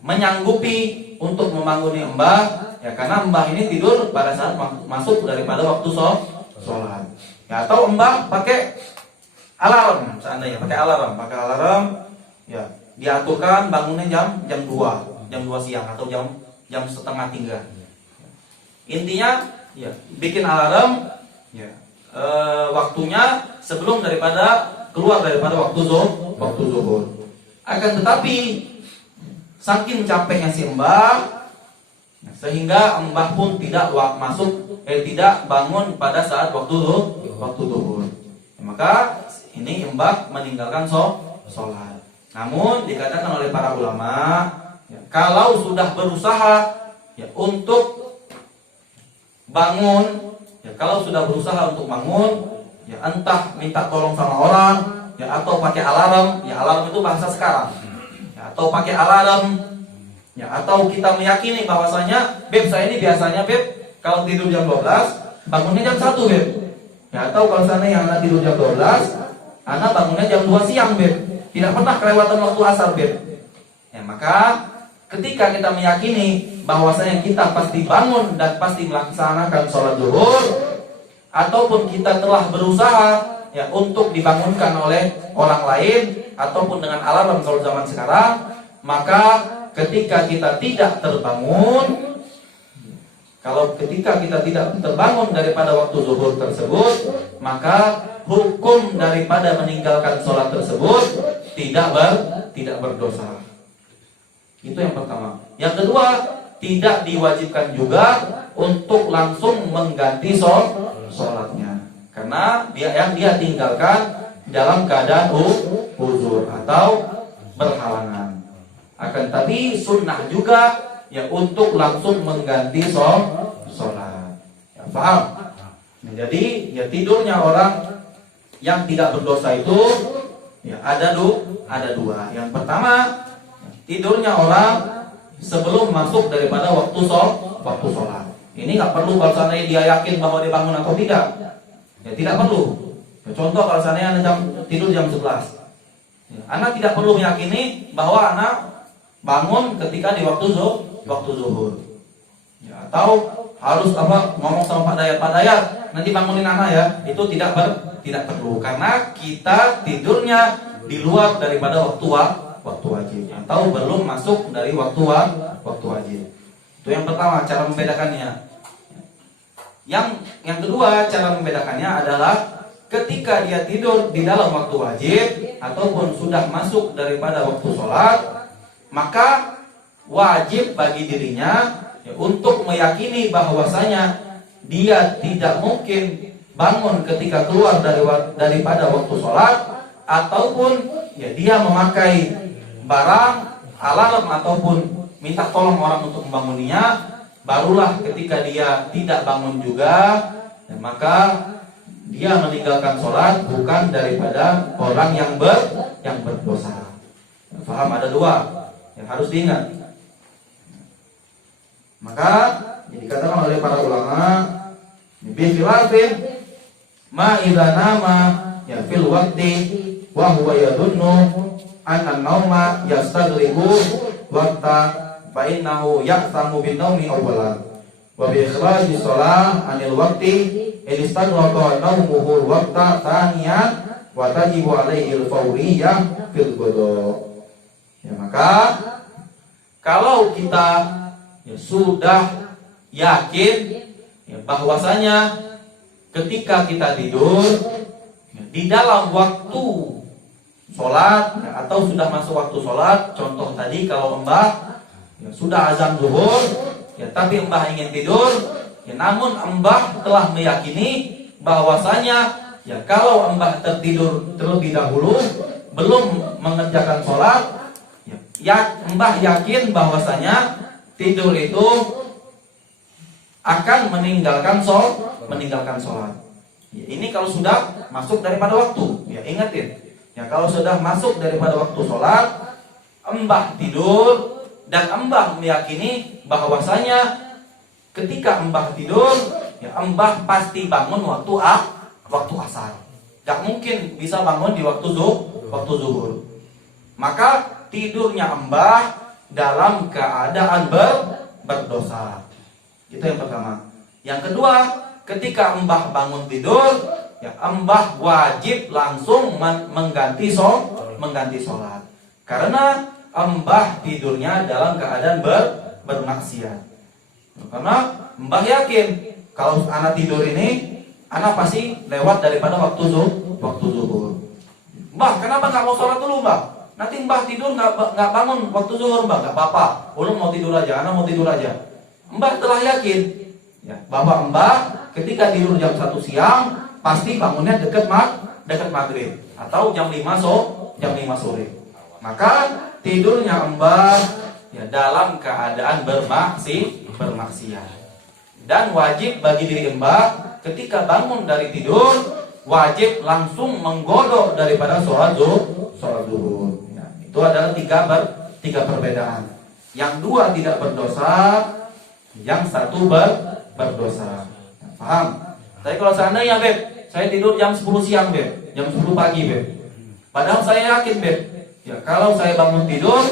menyanggupi untuk membanguni mbah, karena mbah ini tidur pada saat masuk daripada waktu sholat. Atau mbah pakai alarm, seandainya pakai alarm, diaturkan bangunnya jam 2 siang atau jam setengah 3. Intinya bikin alarm waktunya sebelum keluar daripada waktu zuhur. Akan tetapi saking capeknya si Mbah, sehingga Mbah pun tidak tidak bangun pada saat waktu zuhur. Maka ini Mbah meninggalkan sholat. Namun dikatakan oleh para ulama, kalau sudah berusaha untuk bangun, kalau sudah berusaha untuk bangun, entah minta tolong sama orang, atau pakai alarm, alarm itu bahasa sekarang, atau pakai alarm, atau kita meyakini bahwasanya, beb saya ini biasanya beb kalau tidur jam 12, bangunnya jam 1 beb, atau kalau seandainya anak tidur jam 12, anak bangunnya jam 2 siang beb, tidak pernah kelewatan waktu asar beb. Maka ketika kita meyakini bahwasanya kita pasti bangun dan pasti melaksanakan sholat zuhur, ataupun kita telah berusaha untuk dibangunkan oleh orang lain ataupun dengan alarm kalau zaman sekarang, maka ketika kita tidak terbangun, ketika kita tidak terbangun daripada waktu zuhur tersebut, maka hukum daripada meninggalkan sholat tersebut tidak berdosa. Itu yang pertama. Yang kedua, tidak diwajibkan juga untuk langsung mengganti sholatnya, karena dia tinggalkan dalam keadaan uzur atau berhalangan. Akan tapi sunnah juga untuk langsung mengganti sholat. Paham? Jadi tidurnya orang yang tidak berdosa itu ada dua. Yang pertama, tidurnya orang sebelum masuk daripada waktu sholat. Ini nggak perlu kalau seandainya dia yakin bahwa dia bangun atau tidak. Tidak perlu. Contoh kalau seandainya Anda tidur jam 11, Anda tidak perlu meyakini bahwa Anda bangun ketika di waktu zuhur. Atau harus ngomong sama Pak Dayat, nanti bangunin Anda ya. Itu tidak perlu, karena kita tidurnya di luar daripada waktu wajib, atau belum masuk dari waktu wajib. Itu yang pertama, cara membedakannya. Yang kedua, cara membedakannya adalah ketika dia tidur di dalam waktu wajib ataupun sudah masuk daripada waktu sholat, maka wajib bagi dirinya untuk meyakini bahwasanya dia tidak mungkin bangun ketika keluar daripada waktu sholat, ataupun dia memakai barang, alarm, ataupun minta tolong orang untuk membangunnya. Barulah ketika dia tidak bangun juga, maka dia meninggalkan sholat bukan daripada orang yang berdosa. Faham? Ada dua yang harus diingat. Maka dikatakan oleh para ulama, bifilafin ma idza nama fil waqti wa huwa yadunnu an-nauma yastagribu waqta fa innahu yaqtamu bin naumi awwalan wa bi ikhraji shalah anil waqti in istaghraqo naumuhu waqta thaniyan wa tajibu alaihi al-fawriyah fil qada. Maka kalau kita sudah yakin bahwasanya ketika kita tidur di dalam waktu sholat atau sudah masuk waktu sholat, contoh tadi kalau Mbah sudah azan zuhur, tapi Mbah ingin tidur, namun Mbah telah meyakini bahwasanya kalau Mbah tertidur terlebih dahulu belum mengerjakan sholat, Mbah yakin bahwasanya tidur itu akan meninggalkan sholat. Ini kalau sudah masuk daripada waktu, ingatin. Kalau sudah masuk daripada waktu sholat, Mbah tidur dan Mbah meyakini bahwasanya ketika Mbah tidur, Mbah pasti bangun waktu asar. Gak mungkin bisa bangun di waktu zuhur. Maka tidurnya Mbah dalam keadaan berdosa. Itu yang pertama. Yang kedua, ketika Mbah bangun tidur, Mbah wajib langsung mengganti sholat. Karena Mbah tidurnya dalam keadaan bermaksiat. Karena Mbah yakin kalau anak tidur ini, anak pasti lewat daripada waktu zuhur. Mbah, kenapa nggak mau sholat dulu, Mbah? nanti mbah tidur nggak bangun waktu zuhur mbah, nggak apa-apa. Ulun mau tidur aja, anak mau tidur aja. Mbah telah yakin, ya, bahwa mbah ketika tidur jam 1 siang pasti bangunnya dekat maghrib atau jam 5 sore. Maka tidurnya mbah ya dalam keadaan bermaksiat. Dan wajib bagi diri mbah ketika bangun dari tidur wajib langsung menggodok daripada sholat zuhur. Ya, itu adalah tiga perbedaan. Yang dua tidak berdosa, yang satu berdosa. Ya, paham? Tapi kalau seandainya Beb, saya tidur jam 10 siang Beb, jam 10 pagi Beb. Padahal saya yakin Beb, ya kalau saya bangun tidur,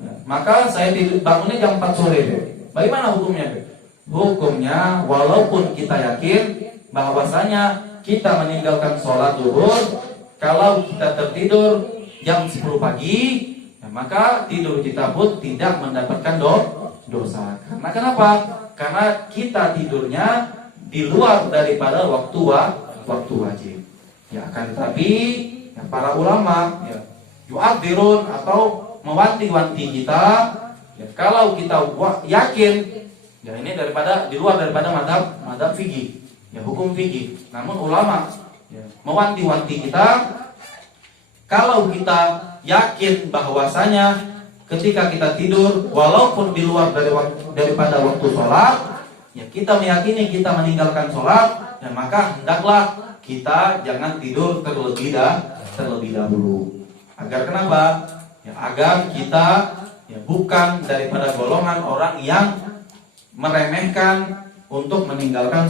ya, maka saya bangunnya jam 4 sore Beb. Bagaimana hukumnya Beb? Hukumnya walaupun kita yakin bahwasanya kita meninggalkan sholat zuhur, kalau kita tertidur jam 10 pagi, ya, maka tidur kita pun tidak mendapatkan dosa. Karena kenapa? Karena kita tidurnya di luar daripada waktu wajib. Ya, akan tetapi ya, para ulama ya, yu'adzirun atau mewanti-wanti kita, ya, kalau kita yakin, ya ini di luar daripada madhab fikih. Ya, hukum fikih. Namun ulama ya, mewanti-wanti kita, kalau kita yakin bahwasanya ketika kita tidur walaupun di luar daripada waktu sholat, ya kita meyakini kita meninggalkan sholat, ya maka hendaklah kita jangan tidur terlebih dahulu. Agar kenapa? Ya, agar kita ya, bukan daripada golongan orang yang meremehkan untuk meninggalkan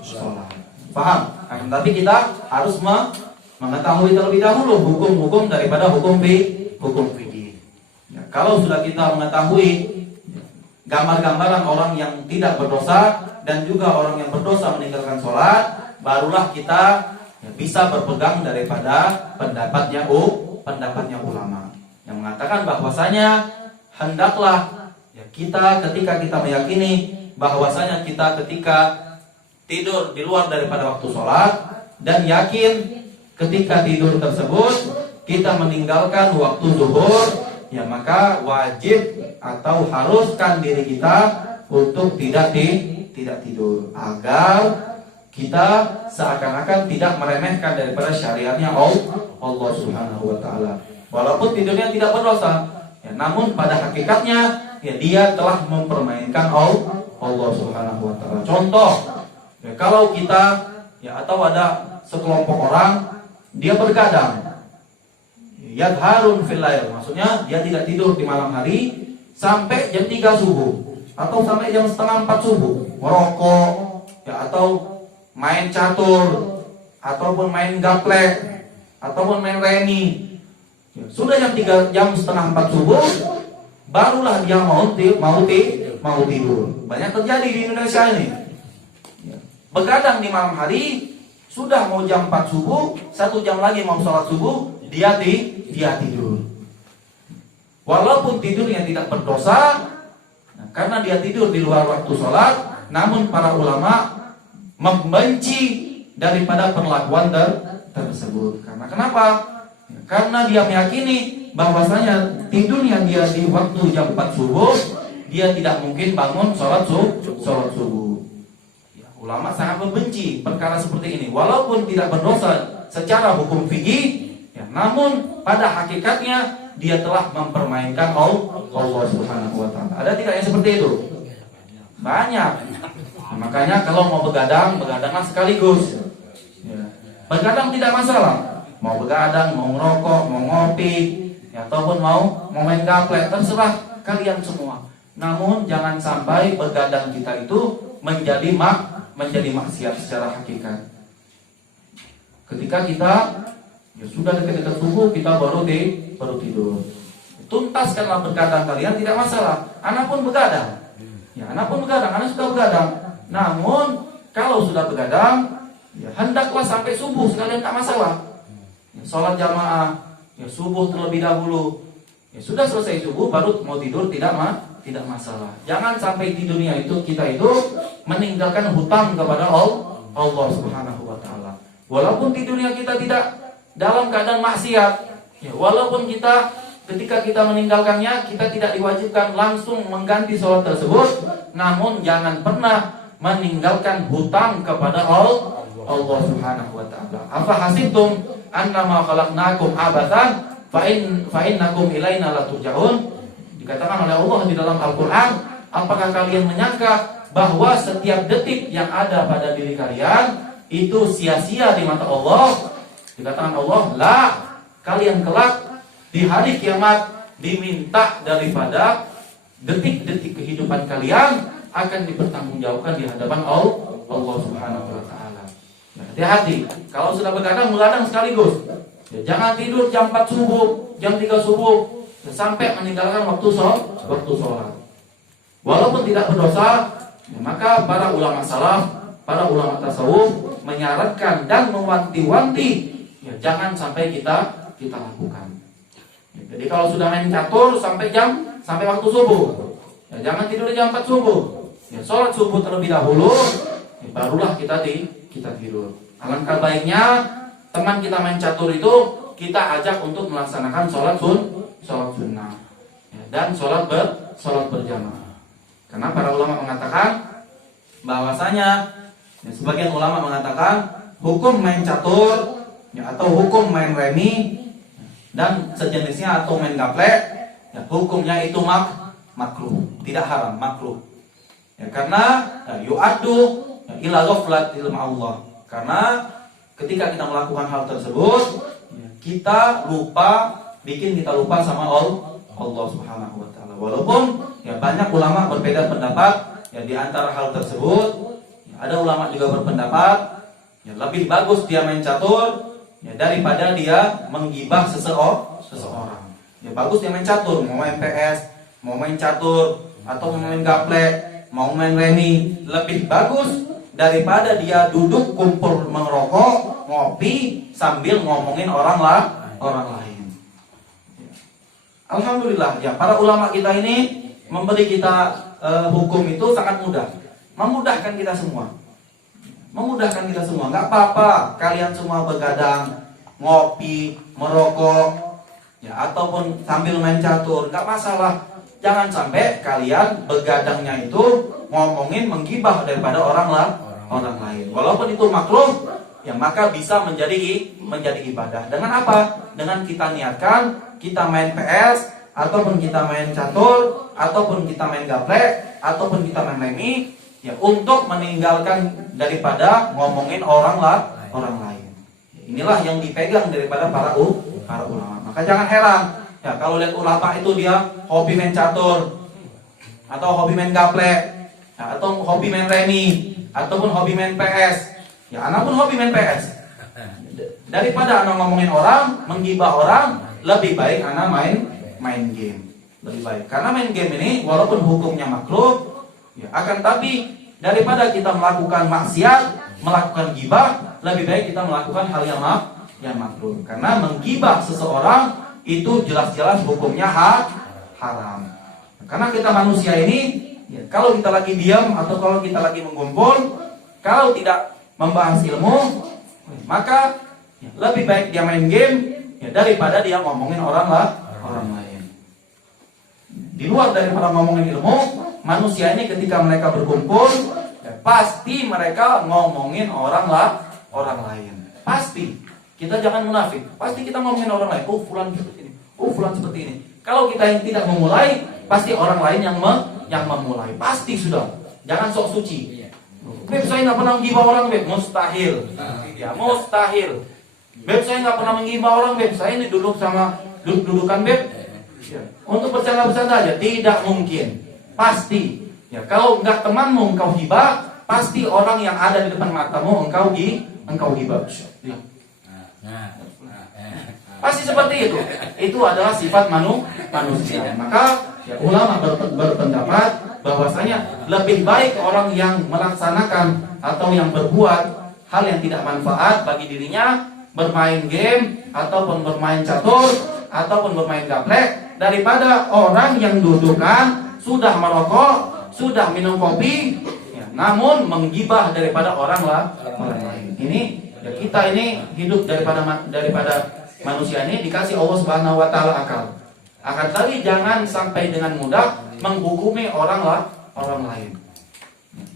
sholat. Paham? Tapi kita harus mengetahui terlebih dahulu hukum-hukum daripada hukum fikih. Ya, kalau sudah kita mengetahui gambar-gambaran orang yang tidak berdosa dan juga orang yang berdosa meninggalkan sholat, barulah kita ya, bisa berpegang daripada pendapatnya ulama yang mengatakan bahwasanya hendaklah ya, kita ketika kita meyakini bahwasanya kita ketika tidur di luar daripada waktu sholat dan yakin ketika tidur tersebut kita meninggalkan waktu zuhur, ya maka wajib atau haruskan diri kita untuk tidak tidur agar kita seakan-akan tidak meremehkan daripada syariatnya Allah Subhanahu wa taala. Walaupun tidurnya tidak berdosa, ya, namun pada hakikatnya ya dia telah mempermainkan Allah Subhanahu wa taala. Contoh, ya, kalau kita ya atau ada sekelompok orang dia bergadang, yadharun fil lail, maksudnya dia tidak tidur di malam hari sampai jam 3 subuh atau sampai jam setengah 4 subuh, merokok ya atau main catur ataupun main gaplek ataupun main reni. Ya, sudah jam setengah 4 subuh barulah dia mau tidur. Banyak terjadi di Indonesia ini. Ya. Begadang di malam hari, sudah mau jam 4 subuh, 1 jam lagi mau sholat subuh, dia tidur. Walaupun tidurnya tidak berdosa, nah, karena dia tidur di luar waktu sholat, namun para ulama membenci daripada perlakuan tersebut. Karena kenapa? Ya, karena dia meyakini bahwasanya tidurnya dia di waktu jam 4 subuh, dia tidak mungkin bangun sholat subuh. Ya, ulama sangat membenci perkara seperti ini. Walaupun tidak berdosa secara hukum fikih, ya, namun pada hakikatnya dia telah mempermainkan Allah Subhanahu wa taala. Ada tidak yang seperti itu? Banyak. Nah, makanya kalau mau begadanglah sekaligus. Ya. Begadang tidak masalah. Mau begadang, mau ngerokok, mau ngopi, ya, ataupun mau main gaplek, terserah kalian semua. Namun jangan sampai begadang kita itu menjadi maksiat secara hakikat. Ketika kita ya sudah dekat-dekat subuh kita baru tidur. Tuntaskanlah begadang kalian, tidak masalah. Anak pun begadang. Ya, anak sudah begadang. Namun kalau sudah begadang, ya hendaklah sampai subuh sekalian, tak masalah. Ya, sholat jamaah, ya subuh terlebih dahulu. Ya sudah selesai subuh baru mau tidur, tidak masalah. Jangan sampai tidurnya kita meninggalkan hutang kepada Allah Subhanahu wa taala. Walaupun tidurnya kita tidak dalam keadaan maksiat, Ya, walaupun ketika kita meninggalkannya, kita tidak diwajibkan langsung mengganti sholat tersebut, namun jangan pernah meninggalkan hutang kepada Allah Subhanahu wa taala. Afa hasibtum annama khalaqnakum abatsan fa innakum ilaina la turja'un. Dikatakan oleh Allah di dalam Al-Qur'an, apakah kalian menyangka bahwa setiap detik yang ada pada diri kalian itu sia-sia di mata Allah? Dikatakan Allah, la, kalian kelak di hari kiamat diminta daripada detik-detik kehidupan kalian akan dipertanggungjawabkan di hadapan Allah Subhanahu wa taala. Hati-hati, kalau sudah begadang sekaligus. Ya, jangan tidur jam 4 subuh, jam 3 subuh sampai meninggalkan waktu sholat. Walaupun tidak berdosa, ya, maka para ulama salaf, para ulama tasawuf menyarankan dan mewanti-wanti, ya, jangan sampai kita lakukan. Jadi kalau sudah main catur sampai waktu subuh, ya, jangan tidur di jam 4 subuh. Ya, sholat subuh terlebih dahulu, ya, barulah kita tidur. Alangkah baiknya teman kita main catur itu kita ajak untuk melaksanakan sholat sunnah, ya, dan sholat berjamaah. Karena para ulama mengatakan bahwasanya, ya, sebagian ulama mengatakan hukum main catur, ya, atau hukum main remi dan sejenisnya atau main gaplek, ya, hukumnya itu makruh, tidak haram, makruh. Ya, karena yu'addu ila ghaflatil Allah. Karena ketika kita melakukan hal tersebut, ya, kita bikin kita lupa sama Allah Subhanahu wa taala. Walaupun, ya, banyak ulama berbeda pendapat, ya, di antara hal tersebut, ya, ada ulama juga berpendapat, ya, lebih bagus dia main catur, ya, daripada dia menggibah seseorang. Ya, bagus dia main catur, mau main PS, mau main catur, atau mau main gaplek, mau main remi, lebih bagus daripada dia duduk kumpul merokok, ngopi sambil ngomongin orang lain. Alhamdulillah, ya, para ulama kita ini memberi kita hukum itu sangat mudah, memudahkan kita semua. Nggak apa-apa kalian semua begadang, ngopi, merokok, ya, ataupun sambil main catur, nggak masalah. Jangan sampai kalian begadangnya itu ngomongin menggibah daripada orang lain. Walaupun itu makruh, ya, maka bisa menjadi ibadah. Dengan apa? Dengan kita niatkan kita main PS, ataupun kita main catur, ataupun kita main gaplek, ataupun kita main remi, ya, untuk meninggalkan daripada ngomongin orang lain. Inilah yang dipegang daripada para ulama. Maka jangan heran, ya, kalau lihat ulama itu dia hobi main catur, atau hobi main gaplek, ya, atau hobi main remi, ataupun hobi main PS. Ya, anak pun hobi main PS. Daripada anak ngomongin orang, menggibah orang, lebih baik anak main game. Lebih baik. Karena main game ini walaupun hukumnya makruh, ya, akan tapi daripada kita melakukan maksiat, melakukan gibah, lebih baik kita melakukan hal yang makruh. Karena menggibah seseorang itu jelas-jelas hukumnya haram. Karena kita manusia ini, ya, kalau kita lagi diam atau kalau kita lagi mengumpul, kalau tidak membahas ilmu, maka, ya, lebih baik dia main game, ya, daripada dia ngomongin orang lain. Di luar daripada ngomongin ilmu, manusia ini ketika mereka berkumpul, ya, pasti mereka ngomongin orang lain. Pasti. Kita jangan munafik. Pasti kita ngomongin orang lain. Oh, fulan seperti ini. Oh, fulan seperti ini. Kalau kita yang tidak memulai, pasti orang lain yang memulai. Pasti sudah. Jangan sok suci. Beb, saya nggak pernah menggibah orang, beb. Mustahil. Ya, mustahil. Beb, saya nggak pernah menggibah orang, beb. Saya ini duduk sama dudukan, beb. Ya. Untuk bercanda-bercanda aja, tidak mungkin. Pasti. Ya, kalau nggak temanmu engkau gibah, pasti orang yang ada di depan matamu engkau gibah. Ya. Pasti seperti itu. Itu adalah sifat manusia. Maka, ya, ulama berpendapat bahwasanya lebih baik orang yang melaksanakan atau yang berbuat hal yang tidak manfaat bagi dirinya, bermain game ataupun bermain catur ataupun bermain gaplek, daripada orang yang dudukan sudah merokok, sudah minum kopi, ya, namun menggibah daripada orang lain. Ini, ya, kita ini hidup daripada Manusia ini dikasih Allah Subhanahu wa taala akal. Akan tetapi jangan sampai dengan mudah menghukumi orang lain.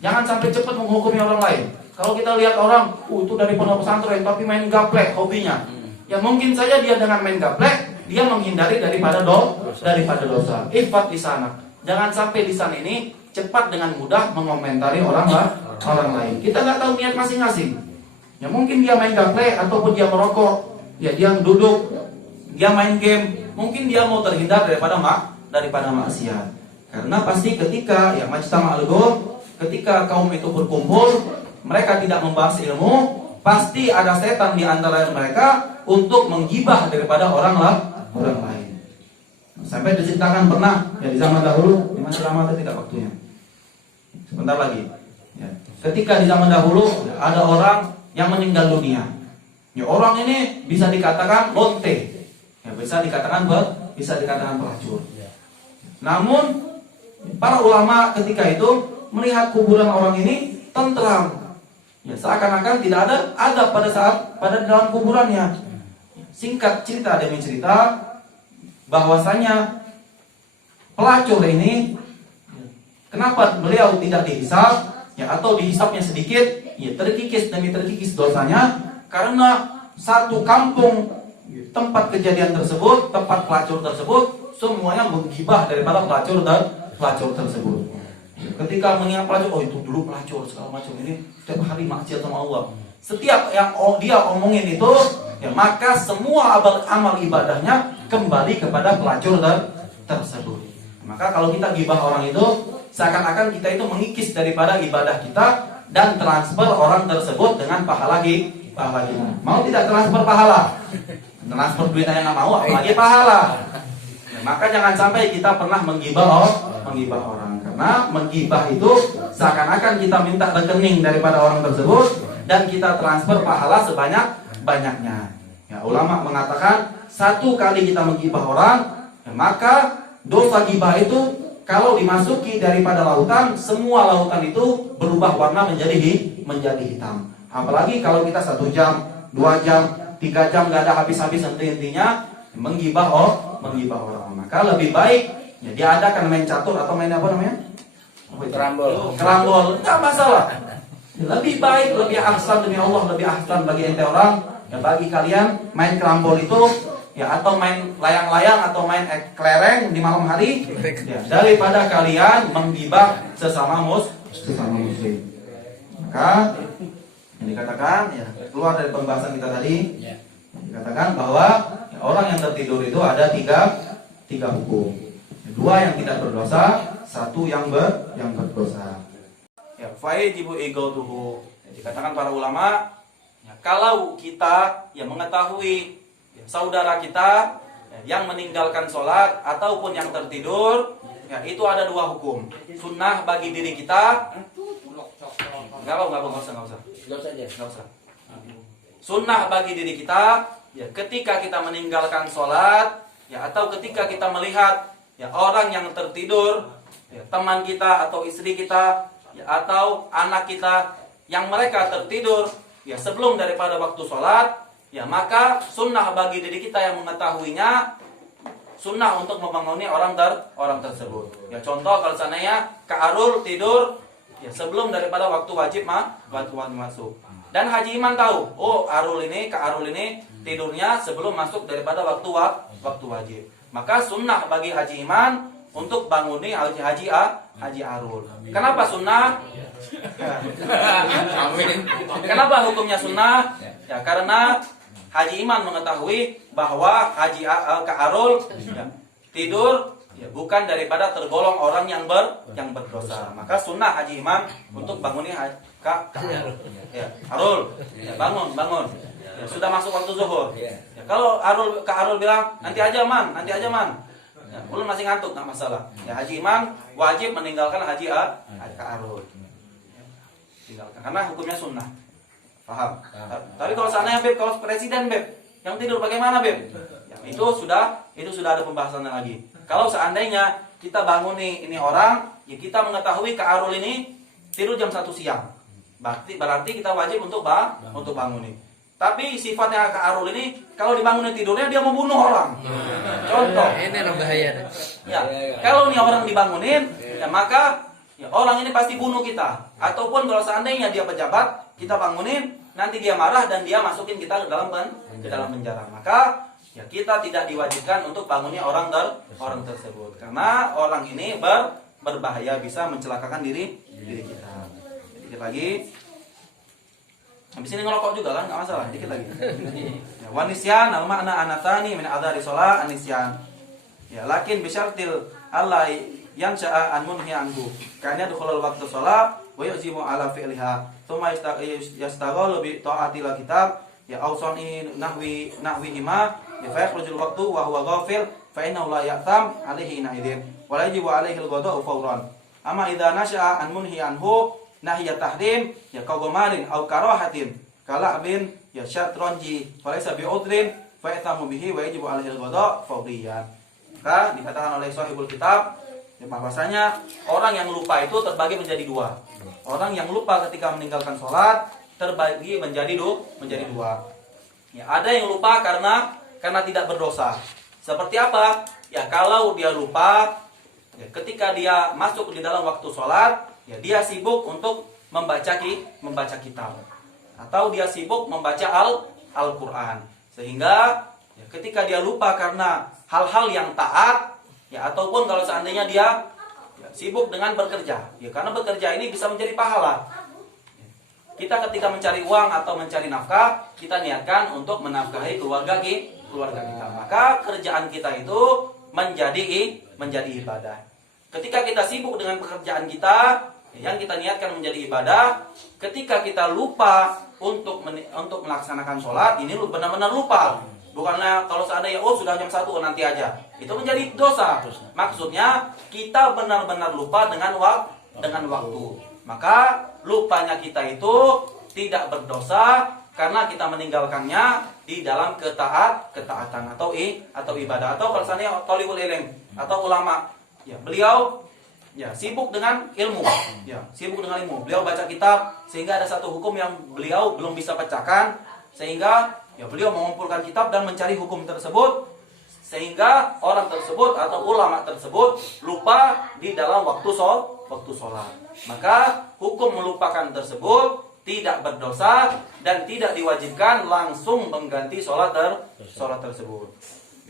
Jangan sampai cepat menghukumi orang lain. Kalau kita lihat orang, itu dari pondok pesantren tapi main gaplek hobinya. Ya mungkin saja dia dengan main gaplek dia menghindari daripada dosa. Ifat di sana. Jangan sampai lisan ini cepat dengan mudah mengomentari orang lain. Kita nggak tahu niat masing-masing. Ya mungkin dia main gaplek ataupun dia merokok. Ya dia duduk, dia main game. Mungkin dia mau terhindar daripada maksiat. Karena pasti ketika ya majtama al-ghur, ketika kaum itu berkumpul, mereka tidak membahas ilmu, pasti ada setan di antara mereka untuk menggibah daripada orang lain. Sampai diceritakan pernah ya di zaman dahulu, di masa lama tidak waktunya. Sebentar lagi. Ya. Ketika di zaman dahulu ada orang yang meninggal dunia. Ya, orang ini bisa dikatakan lonte. Ya, bisa dikatakan pelacur. Namun para ulama ketika itu melihat kuburan orang ini tentram. Ya, seakan-akan tidak ada adab pada dalam kuburannya. Singkat cerita demi cerita, bahwasanya pelacur ini kenapa beliau tidak dihisab ya, atau dihisabnya sedikit, ya terkikis demi terkikis dosanya karena satu kampung tempat kejadian tersebut, tempat pelacur tersebut semuanya menggibah daripada pelacur tersebut. Ketika mengingat pelacur, oh itu dulu pelacur segala macam ini setiap hari maksiat sama Allah. Setiap yang dia omongin itu, ya maka semua amal ibadahnya kembali kepada pelacur tersebut. Maka kalau kita gibah orang itu, seakan-akan kita itu mengikis daripada ibadah kita dan transfer orang tersebut dengan pahala kita. Mau tidak transfer pahala? Transfer duit aja nggak mau, apalagi pahala. Maka jangan sampai kita pernah menggibah orang. Karena menggibah itu seakan-akan kita minta rekening daripada orang tersebut dan kita transfer pahala sebanyak-banyaknya. Ya, ulama mengatakan satu kali kita menggibah orang, ya, maka dosa gibah itu kalau dimasuki daripada lautan, semua lautan itu berubah warna menjadi hitam. Apalagi kalau kita 1 jam, 2 jam, 3 jam nggak ada habis-habis intinya menggibah orang. Maka lebih baik ya diadakan main catur atau main apa namanya? Kerambol. Enggak masalah. Lebih baik, lebih ahsan demi Allah, lebih ahsan bagi ente orang. Ya bagi kalian main kerambol itu ya atau main layang-layang atau main kelereng di malam hari ya, daripada kalian menggibah sesama muslim. Maka yang dikatakan ya keluar dari pembahasan kita tadi, dikatakan bahwa ya, orang yang tertidur itu ada tiga hukum. 2 yang tidak berdosa, 1 yang berdosa. Ya, fa'ijibu igautuhu. Dikatakan para ulama, ya, kalau kita yang mengetahui ya, saudara kita ya, yang meninggalkan sholat ataupun yang tertidur, ya, itu ada 2 hukum. Sunnah bagi diri kita. Enggak usah. Sunnah bagi diri kita, ya, ketika kita meninggalkan sholat, ya, atau ketika kita melihat ya orang yang tertidur, ya, teman kita atau istri kita, ya, atau anak kita yang mereka tertidur, ya sebelum daripada waktu sholat, ya maka sunnah bagi diri kita yang mengetahuinya, sunnah untuk membangunnya orang tersebut. Ya contoh kalau seandainya Kak Arul tidur, ya sebelum daripada waktu wajib masuk. Dan Haji Iman tahu, oh Kak Arul ini tidurnya sebelum masuk daripada waktu wajib. Maka sunnah bagi Haji Iman untuk banguni Haji Arul. Kenapa sunnah? Kenapa hukumnya sunnah? Ya karena Haji Iman mengetahui bahwa Kak Arul ya, tidur ya, bukan daripada tergolong orang yang berdosa. Maka sunnah Haji Iman untuk banguni Kak Arul. Ya, Arul, ya, bangun. Ya, sudah masuk waktu zuhur. Ya, kalau Kak Arul bilang nanti aja man. Ya, ulun masih ngantuk, nggak masalah. Ya, Haji Iman wajib meninggalkan Kak Arul. Tinggalkan, karena hukumnya sunnah. Paham? Tapi kalau seandainya kalau presiden yang tidur bagaimana Ya, itu sudah ada pembahasannya lagi. Kalau seandainya kita bangun ini orang, ya kita mengetahui Kak Arul ini tidur jam 1 siang. Berarti kita wajib untuk bangun. Tapi sifatnya Kak Arul ini kalau dibangunin tidurnya dia membunuh orang. Contoh. Ini yang bahaya. Ya, kalau nih orang dibangunin, ya maka ya orang ini pasti bunuh kita. Ataupun kalau seandainya dia pejabat, kita bangunin, nanti dia marah dan dia masukin kita ke dalam penjara. Maka ya kita tidak diwajibkan untuk bangunnya orang tersebut karena orang ini berbahaya, bisa mencelakakan diri kita. Dikit lagi. Habis ini ngerokok juga kan, nggak masalah. Dikit lagi. Ya, wanisyan al makna anatani min adhari sholat anisyan. Ya, lakin bisyartil Allah yang sya'a an munhi anhu. Karena dukhulul waktu sholat wa yuzimu ala fi'liha. Tsumma yastaghalu bi ta'atil kitab ya awsani nahwi ima ya fa yakhrujul waqtu wa huwa ghafil fa innahu la ya'tam alaihi naidin wa la yajibu alaihi al-ghada'u fawran. Amma idza nasha'a an munhi anhu nahya tahrim ya kagamarin au karahatin kala'bin ya syatronji falaysa bi'udrin fa yatamu bihi wa yajibu alaihi al-ghada' fawriyan. Maka dikatakan oleh sahibul kitab ya, bahwasanya orang yang lupa itu terbagi menjadi dua. Orang yang lupa ketika meninggalkan sholat terbagi menjadi dua. Ya, ada yang lupa karena tidak berdosa. Seperti apa? Ya kalau dia lupa ya, ketika dia masuk di dalam waktu sholat ya dia sibuk untuk membaca kitab atau dia sibuk membaca Al-Qur'an sehingga ya, ketika dia lupa karena hal-hal yang taat ya ataupun kalau seandainya dia ya, sibuk dengan bekerja ya karena bekerja ini bisa menjadi pahala. Kita ketika mencari uang atau mencari nafkah kita niatkan untuk menafkahi keluarga kita, maka kerjaan kita itu menjadi ibadah. Ketika kita sibuk dengan pekerjaan kita yang kita niatkan menjadi ibadah, ketika kita lupa untuk melaksanakan sholat, ini benar-benar lupa. Bukannya kalau seandainya sudah jam 1 nanti aja, itu menjadi dosa. Maksudnya kita benar-benar lupa dengan waktu. Maka lupanya kita itu tidak berdosa karena kita meninggalkannya di dalam ketaatan atau ibadah. Atau kalau seandainya thalibul ilm atau ulama, ya beliau ya sibuk dengan ilmu, beliau baca kitab sehingga ada satu hukum yang beliau belum bisa pecahkan sehingga ya beliau mengumpulkan kitab dan mencari hukum tersebut sehingga orang tersebut atau ulama tersebut lupa di dalam waktu sholat. Maka hukum melupakan tersebut tidak berdosa dan tidak diwajibkan langsung mengganti sholat tersebut.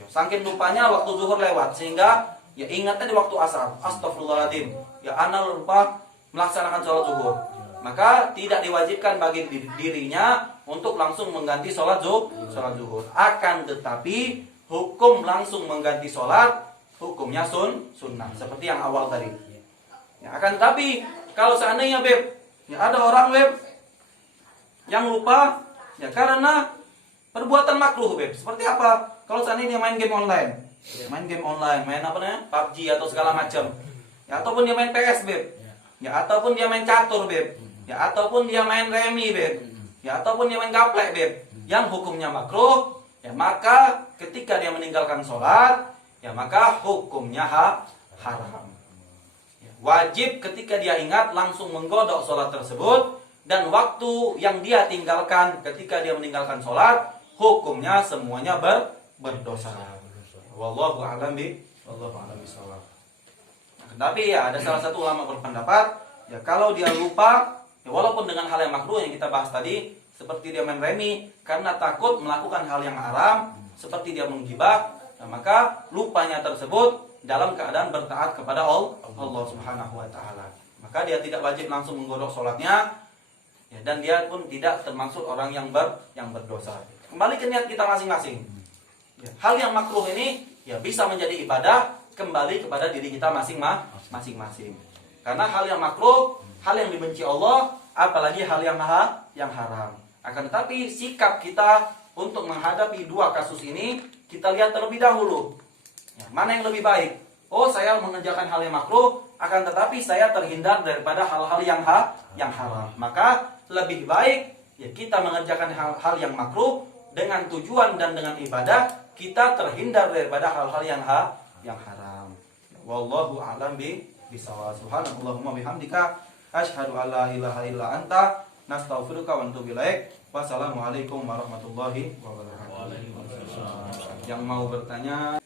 Ya, saking lupanya waktu zuhur lewat sehingga ya ingatnya di waktu asar, astagfirullahaladzim, ya ana lupa melaksanakan sholat zuhur. Maka tidak diwajibkan bagi dirinya untuk langsung mengganti sholat zuhur. Akan tetapi hukum langsung mengganti sholat hukumnya sunnah seperti yang awal tadi. Ya, akan tetapi kalau seandainya ya ada orang yang lupa ya karena perbuatan makruh seperti apa? Kalau seandainya dia main game online. Main apa namanya? PUBG atau segala macam. Ya ataupun dia main PS, Ya ataupun dia main catur, Ya ataupun dia main remi, Ya ataupun dia main gaplek, Yang hukumnya makruh, ya maka ketika dia meninggalkan sholat, ya maka hukumnya haram. Ya, wajib ketika dia ingat langsung menggodok sholat tersebut dan waktu yang dia tinggalkan ketika dia meninggalkan sholat, hukumnya semuanya berdosa. Wallahu a'lam bishawab. Tapi ya ada salah satu ulama berpendapat ya kalau dia lupa ya walaupun dengan hal yang makruh yang kita bahas tadi seperti dia main remi karena takut melakukan hal yang haram seperti dia menggibah ya, maka lupanya tersebut dalam keadaan bertaat kepada Allah Subhanahu wa taala. Maka dia tidak wajib langsung menggodok sholatnya ya, dan dia pun tidak termasuk orang yang berdosa. Kembali ke niat kita masing-masing. Ya, hal yang makruh ini ya bisa menjadi ibadah kembali kepada diri kita masing-masing. Karena hal yang makruh, hal yang dibenci Allah, apalagi hal yang haram. Akan tetapi sikap kita untuk menghadapi dua kasus ini kita lihat terlebih dahulu. Ya, mana yang lebih baik? Saya mengerjakan hal yang makruh, akan tetapi saya terhindar daripada hal-hal yang haram. Maka lebih baik ya kita mengerjakan hal-hal yang makruh dengan tujuan dan dengan ibadah kita terhindar daripada hal-hal yang haram. Wallahu a'lam bishawab. Subhanallahumma bihamdika asyhadu an la ilaha illa anta Nastaghfiruka wa natubu ilaik. Wassalamualaikum warahmatullahi wabarakatuh. Waalaikumsalam. Yang mau bertanya